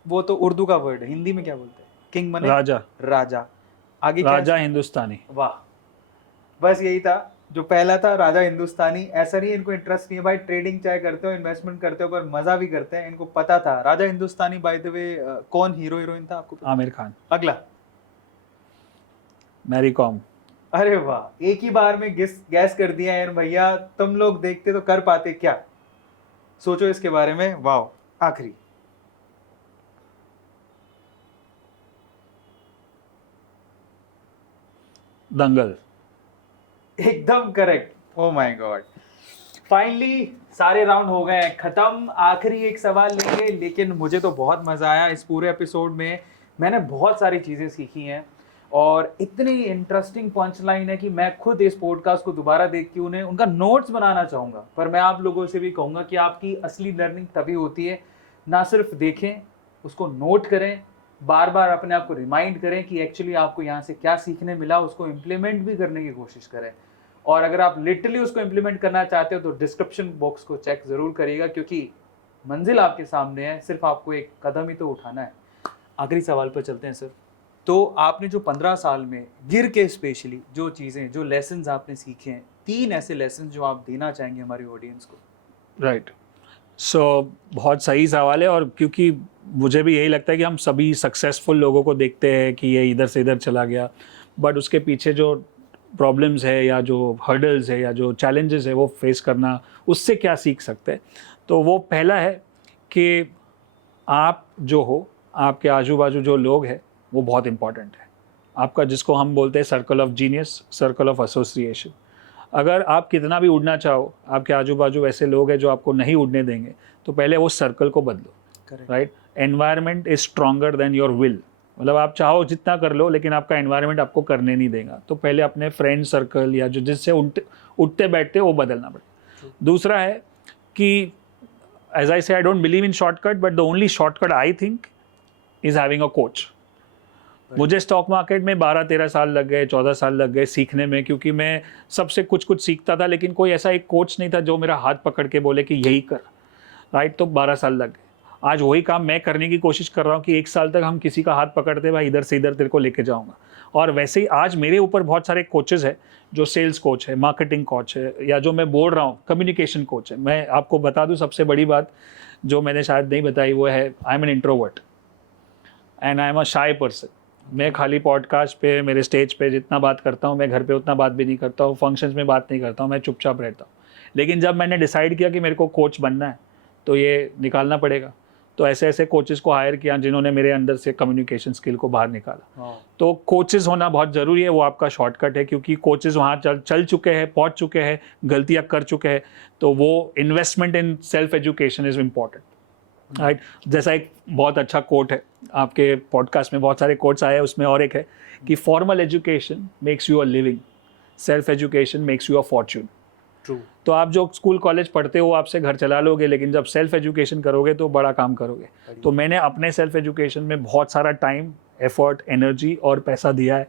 वो तो उर्दू का वर्ड है, हिंदी में क्या बोलते हैं। किंग माने राजा। राजा। आगे क्या। राजा हिंदुस्तानी। वाह, बस यही था जो पहला था, राजा हिंदुस्तानी। ऐसा नहीं इनको इंटरेस्ट नहीं है भाई, ट्रेडिंग चाहे करते हो, इन्वेस्टमेंट करते हो, पर मजा भी करते हैं। इनको पता था Raja Hindustani. By the way, कौन हीरो हीरोइन था आपको। आमिर खान। अगला, मैरी कॉम। अरे वाह, एक ही बार में गैस कर दिया यार भैया। तुम लोग देखते तो कर पाते क्या, सोचो इसके बारे में। वाह। आखिरी, दंगल। एकदम correct. Oh my God, finally सारे राउंड हो गए खत्म। आखिरी एक सवाल लेंगे, लेकिन मुझे तो बहुत मजा आया इस पूरे एपिसोड में। मैंने बहुत सारी चीजें सीखी हैं और इतनी इंटरेस्टिंग पंच लाइन है कि मैं खुद इस पॉडकास्ट को दोबारा देख के उन्हें उनका नोट्स बनाना चाहूँगा। पर मैं आप लोगों से भी कहूँगा कि आपकी असली लर्निंग तभी होती है, ना सिर्फ देखें, उसको नोट करें, बार बार अपने आप को रिमाइंड करें कि एक्चुअली आपको यहाँ से क्या सीखने मिला, उसको इम्प्लीमेंट भी करने की कोशिश करें। और अगर आप लिटरली उसको इम्प्लीमेंट करना चाहते हो तो डिस्क्रिप्शन बॉक्स को चेक ज़रूर करिएगा, क्योंकि मंजिल आपके सामने है, सिर्फ आपको एक कदम ही तो उठाना है। आखिरी सवाल पर चलते हैं सर। तो आपने जो 15 साल में गिर के स्पेशली जो चीज़ें, जो लेसन्स आपने सीखे हैं, 3 ऐसे लेसन्स जो आप देना चाहेंगे हमारी ऑडियंस को। राइट। सो बहुत सही सवाल है, और क्योंकि मुझे भी यही लगता है कि हम सभी सक्सेसफुल लोगों को देखते हैं कि ये इधर से इधर चला गया, बट उसके पीछे जो प्रॉब्लम्स है या जो हर्डल्स है या जो चैलेंजेस है वो फेस करना, उससे क्या सीख सकते हैं। तो वो पहला है कि आप जो हो, आपके आजू बाजू जो लोग हैं वो बहुत इंपॉर्टेंट है। आपका, जिसको हम बोलते हैं circle of genius, circle of association. अगर आप कितना भी उड़ना चाहो, आपके आजू बाजू ऐसे लोग हैं जो आपको नहीं उड़ने देंगे, तो पहले वो सर्कल को बदलो। Right. Environment is stronger than your will. मतलब आप चाहो जितना कर लो, लेकिन आपका एनवायरनमेंट आपको करने नहीं देगा। तो पहले अपने फ्रेंड सर्कल या जो जिससे उठते बैठते वो बदलना पड़ेगा। दूसरा है कि एज आई से, I don't believe in shortcut, but the only shortcut I think is having a coach. मुझे स्टॉक मार्केट में 12-13 साल लग गए, 14 साल लग गए सीखने में, क्योंकि मैं सबसे कुछ सीखता था, लेकिन कोई ऐसा एक कोच नहीं था जो मेरा हाथ पकड़ के बोले कि यही कर। राइट। तो 12 साल लग गए। आज वही काम मैं करने की कोशिश कर रहा हूँ कि 1 साल तक हम किसी का हाथ पकड़ते भाई इधर से इधर तेरे को लेके जाऊँगा। और वैसे ही आज मेरे ऊपर बहुत सारे कोचेज़ हैं, जो सेल्स कोच है, मार्केटिंग कोच है, या जो मैं बोल रहा हूँ कम्युनिकेशन कोच है। मैं आपको बता दूँ सबसे बड़ी बात जो मैंने शायद नहीं बताई, वो है I am an introvert and I am a shy person. मैं खाली पॉडकास्ट पे, मेरे स्टेज पे जितना बात करता हूँ, मैं घर पे उतना बात भी नहीं करता हूँ, फंक्शंस में बात नहीं करता हूँ, मैं चुपचाप रहता हूँ। लेकिन जब मैंने डिसाइड किया कि मेरे को कोच बनना है तो ये निकालना पड़ेगा, तो ऐसे ऐसे कोचेज़ को हायर किया जिन्होंने मेरे अंदर से कम्युनिकेशन स्किल को बाहर निकाला। तो कोचेज़ होना बहुत ज़रूरी है, वो आपका शॉर्टकट है, क्योंकि कोचेज़ वहाँ चल चुके हैं, पहुँच चुके हैं, गलतियाँ कर चुके हैं, तो वो investment in self education is important, right. जैसा एक बहुत अच्छा कोट है, आपके पॉडकास्ट में बहुत सारे कोट्स आए हैं, उसमें और एक है कि formal education makes you a living, self education makes you a Fortune. True. तो आप जो स्कूल कॉलेज पढ़ते हो आपसे घर चला लोगे, लेकिन जब सेल्फ एजुकेशन करोगे तो बड़ा काम करोगे। तो मैंने अपने सेल्फ एजुकेशन में बहुत सारा टाइम, एफर्ट, एनर्जी और पैसा दिया है,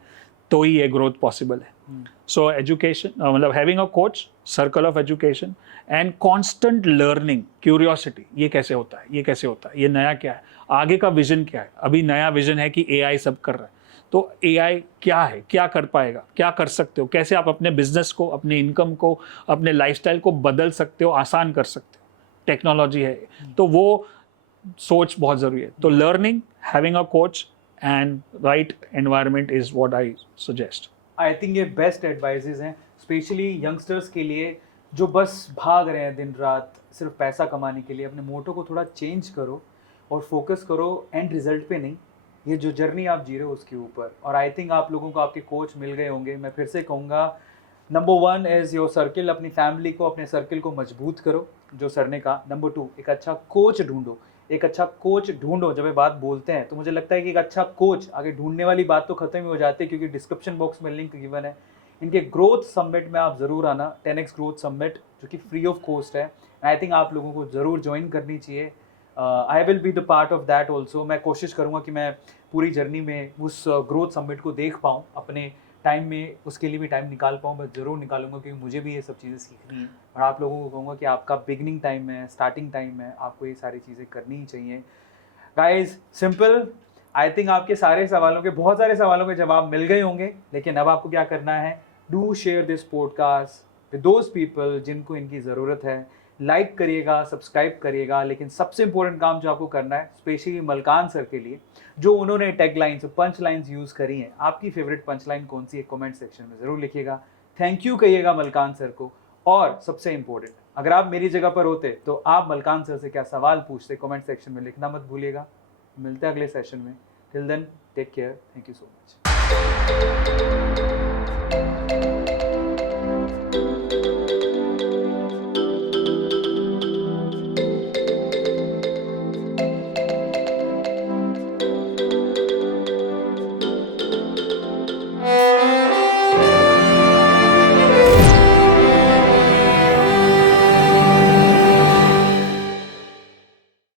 तो ही ये ग्रोथ पॉसिबल है। सो एजुकेशन मतलब having a coach, circle of education and constant learning, curiosity, ये कैसे होता है, ये कैसे होता है, ये नया क्या है, आगे का विजन क्या है। अभी नया विजन है कि एआई सब कर रहा है, तो एआई क्या है, क्या कर पाएगा, क्या कर सकते हो, कैसे आप अपने बिजनेस को, अपने इनकम को, अपने लाइफस्टाइल को बदल सकते हो, आसान कर सकते हो। टेक्नोलॉजी है, तो वो सोच बहुत ज़रूरी है। तो learning, having a coach and right environment is what I suggest. I think ये बेस्ट एडवाइजेज हैं, स्पेशली यंगस्टर्स के लिए जो बस भाग रहे हैं दिन रात सिर्फ पैसा कमाने के लिए। अपने मोटो को थोड़ा चेंज करो और फोकस करो एंड रिजल्ट पे नहीं, ये जो जर्नी आप जी रहे हो उसके ऊपर। और आई थिंक आप लोगों को आपके कोच मिल गए होंगे। मैं फिर से कहूँगा, नंबर 1 इज़ योर सर्किल, अपनी फैमिली को, अपने सर्किल को मजबूत करो जो सर ने कहा। नंबर 2, एक अच्छा कोच ढूंढो, एक अच्छा कोच ढूंढो। जब ये बात बोलते हैं तो मुझे लगता है कि एक अच्छा कोच, आगे ढूंढने वाली बात तो खत्म ही हो जाती है, क्योंकि डिस्क्रिप्शन बॉक्स में लिंक गिवन है। इनके ग्रोथ समिट में आप ज़रूर आना, 10x ग्रोथ समिट, जो कि फ्री ऑफ कॉस्ट है। आई थिंक आप लोगों को ज़रूर ज्वाइन करनी चाहिए। I will be the part of that also. मैं कोशिश करूँगा कि मैं पूरी जर्नी में उस ग्रोथ समिट को देख पाऊँ, अपने टाइम में उसके लिए भी टाइम निकाल पाऊँ। मैं ज़रूर निकालूंगा, क्योंकि मुझे भी ये सब चीज़ें सीखनी है। और आप लोगों को कहूँगा कि आपका बिगनिंग टाइम है, स्टार्टिंग टाइम है, आपको ये सारी चीज़ें करनी ही चाहिए। Guys, simple. आई थिंक आपके सारे सवालों के, बहुत सारे सवालों के जवाब मिल गए होंगे। लेकिन अब आपको क्या करना है, do share this podcast with those people जिनको इनकी ज़रूरत है। लाइक करिएगा, सब्सक्राइब करिएगा। लेकिन सबसे इंपॉर्टेंट काम जो आपको करना है, स्पेशली मलकान सर के लिए, जो उन्होंने tag lines, punch lines use करी हैं, आपकी फेवरेट पंच लाइन कौन सी है, कमेंट सेक्शन में ज़रूर लिखिएगा। थैंक यू कहिएगा मलकान सर को। और सबसे इंपॉर्टेंट, अगर आप मेरी जगह पर होते तो आप मलकान सर से क्या सवाल पूछते, कमेंट सेक्शन में लिखना मत भूलिएगा। मिलते हैं अगले सेशन में। Till then, take care. Thank you so much.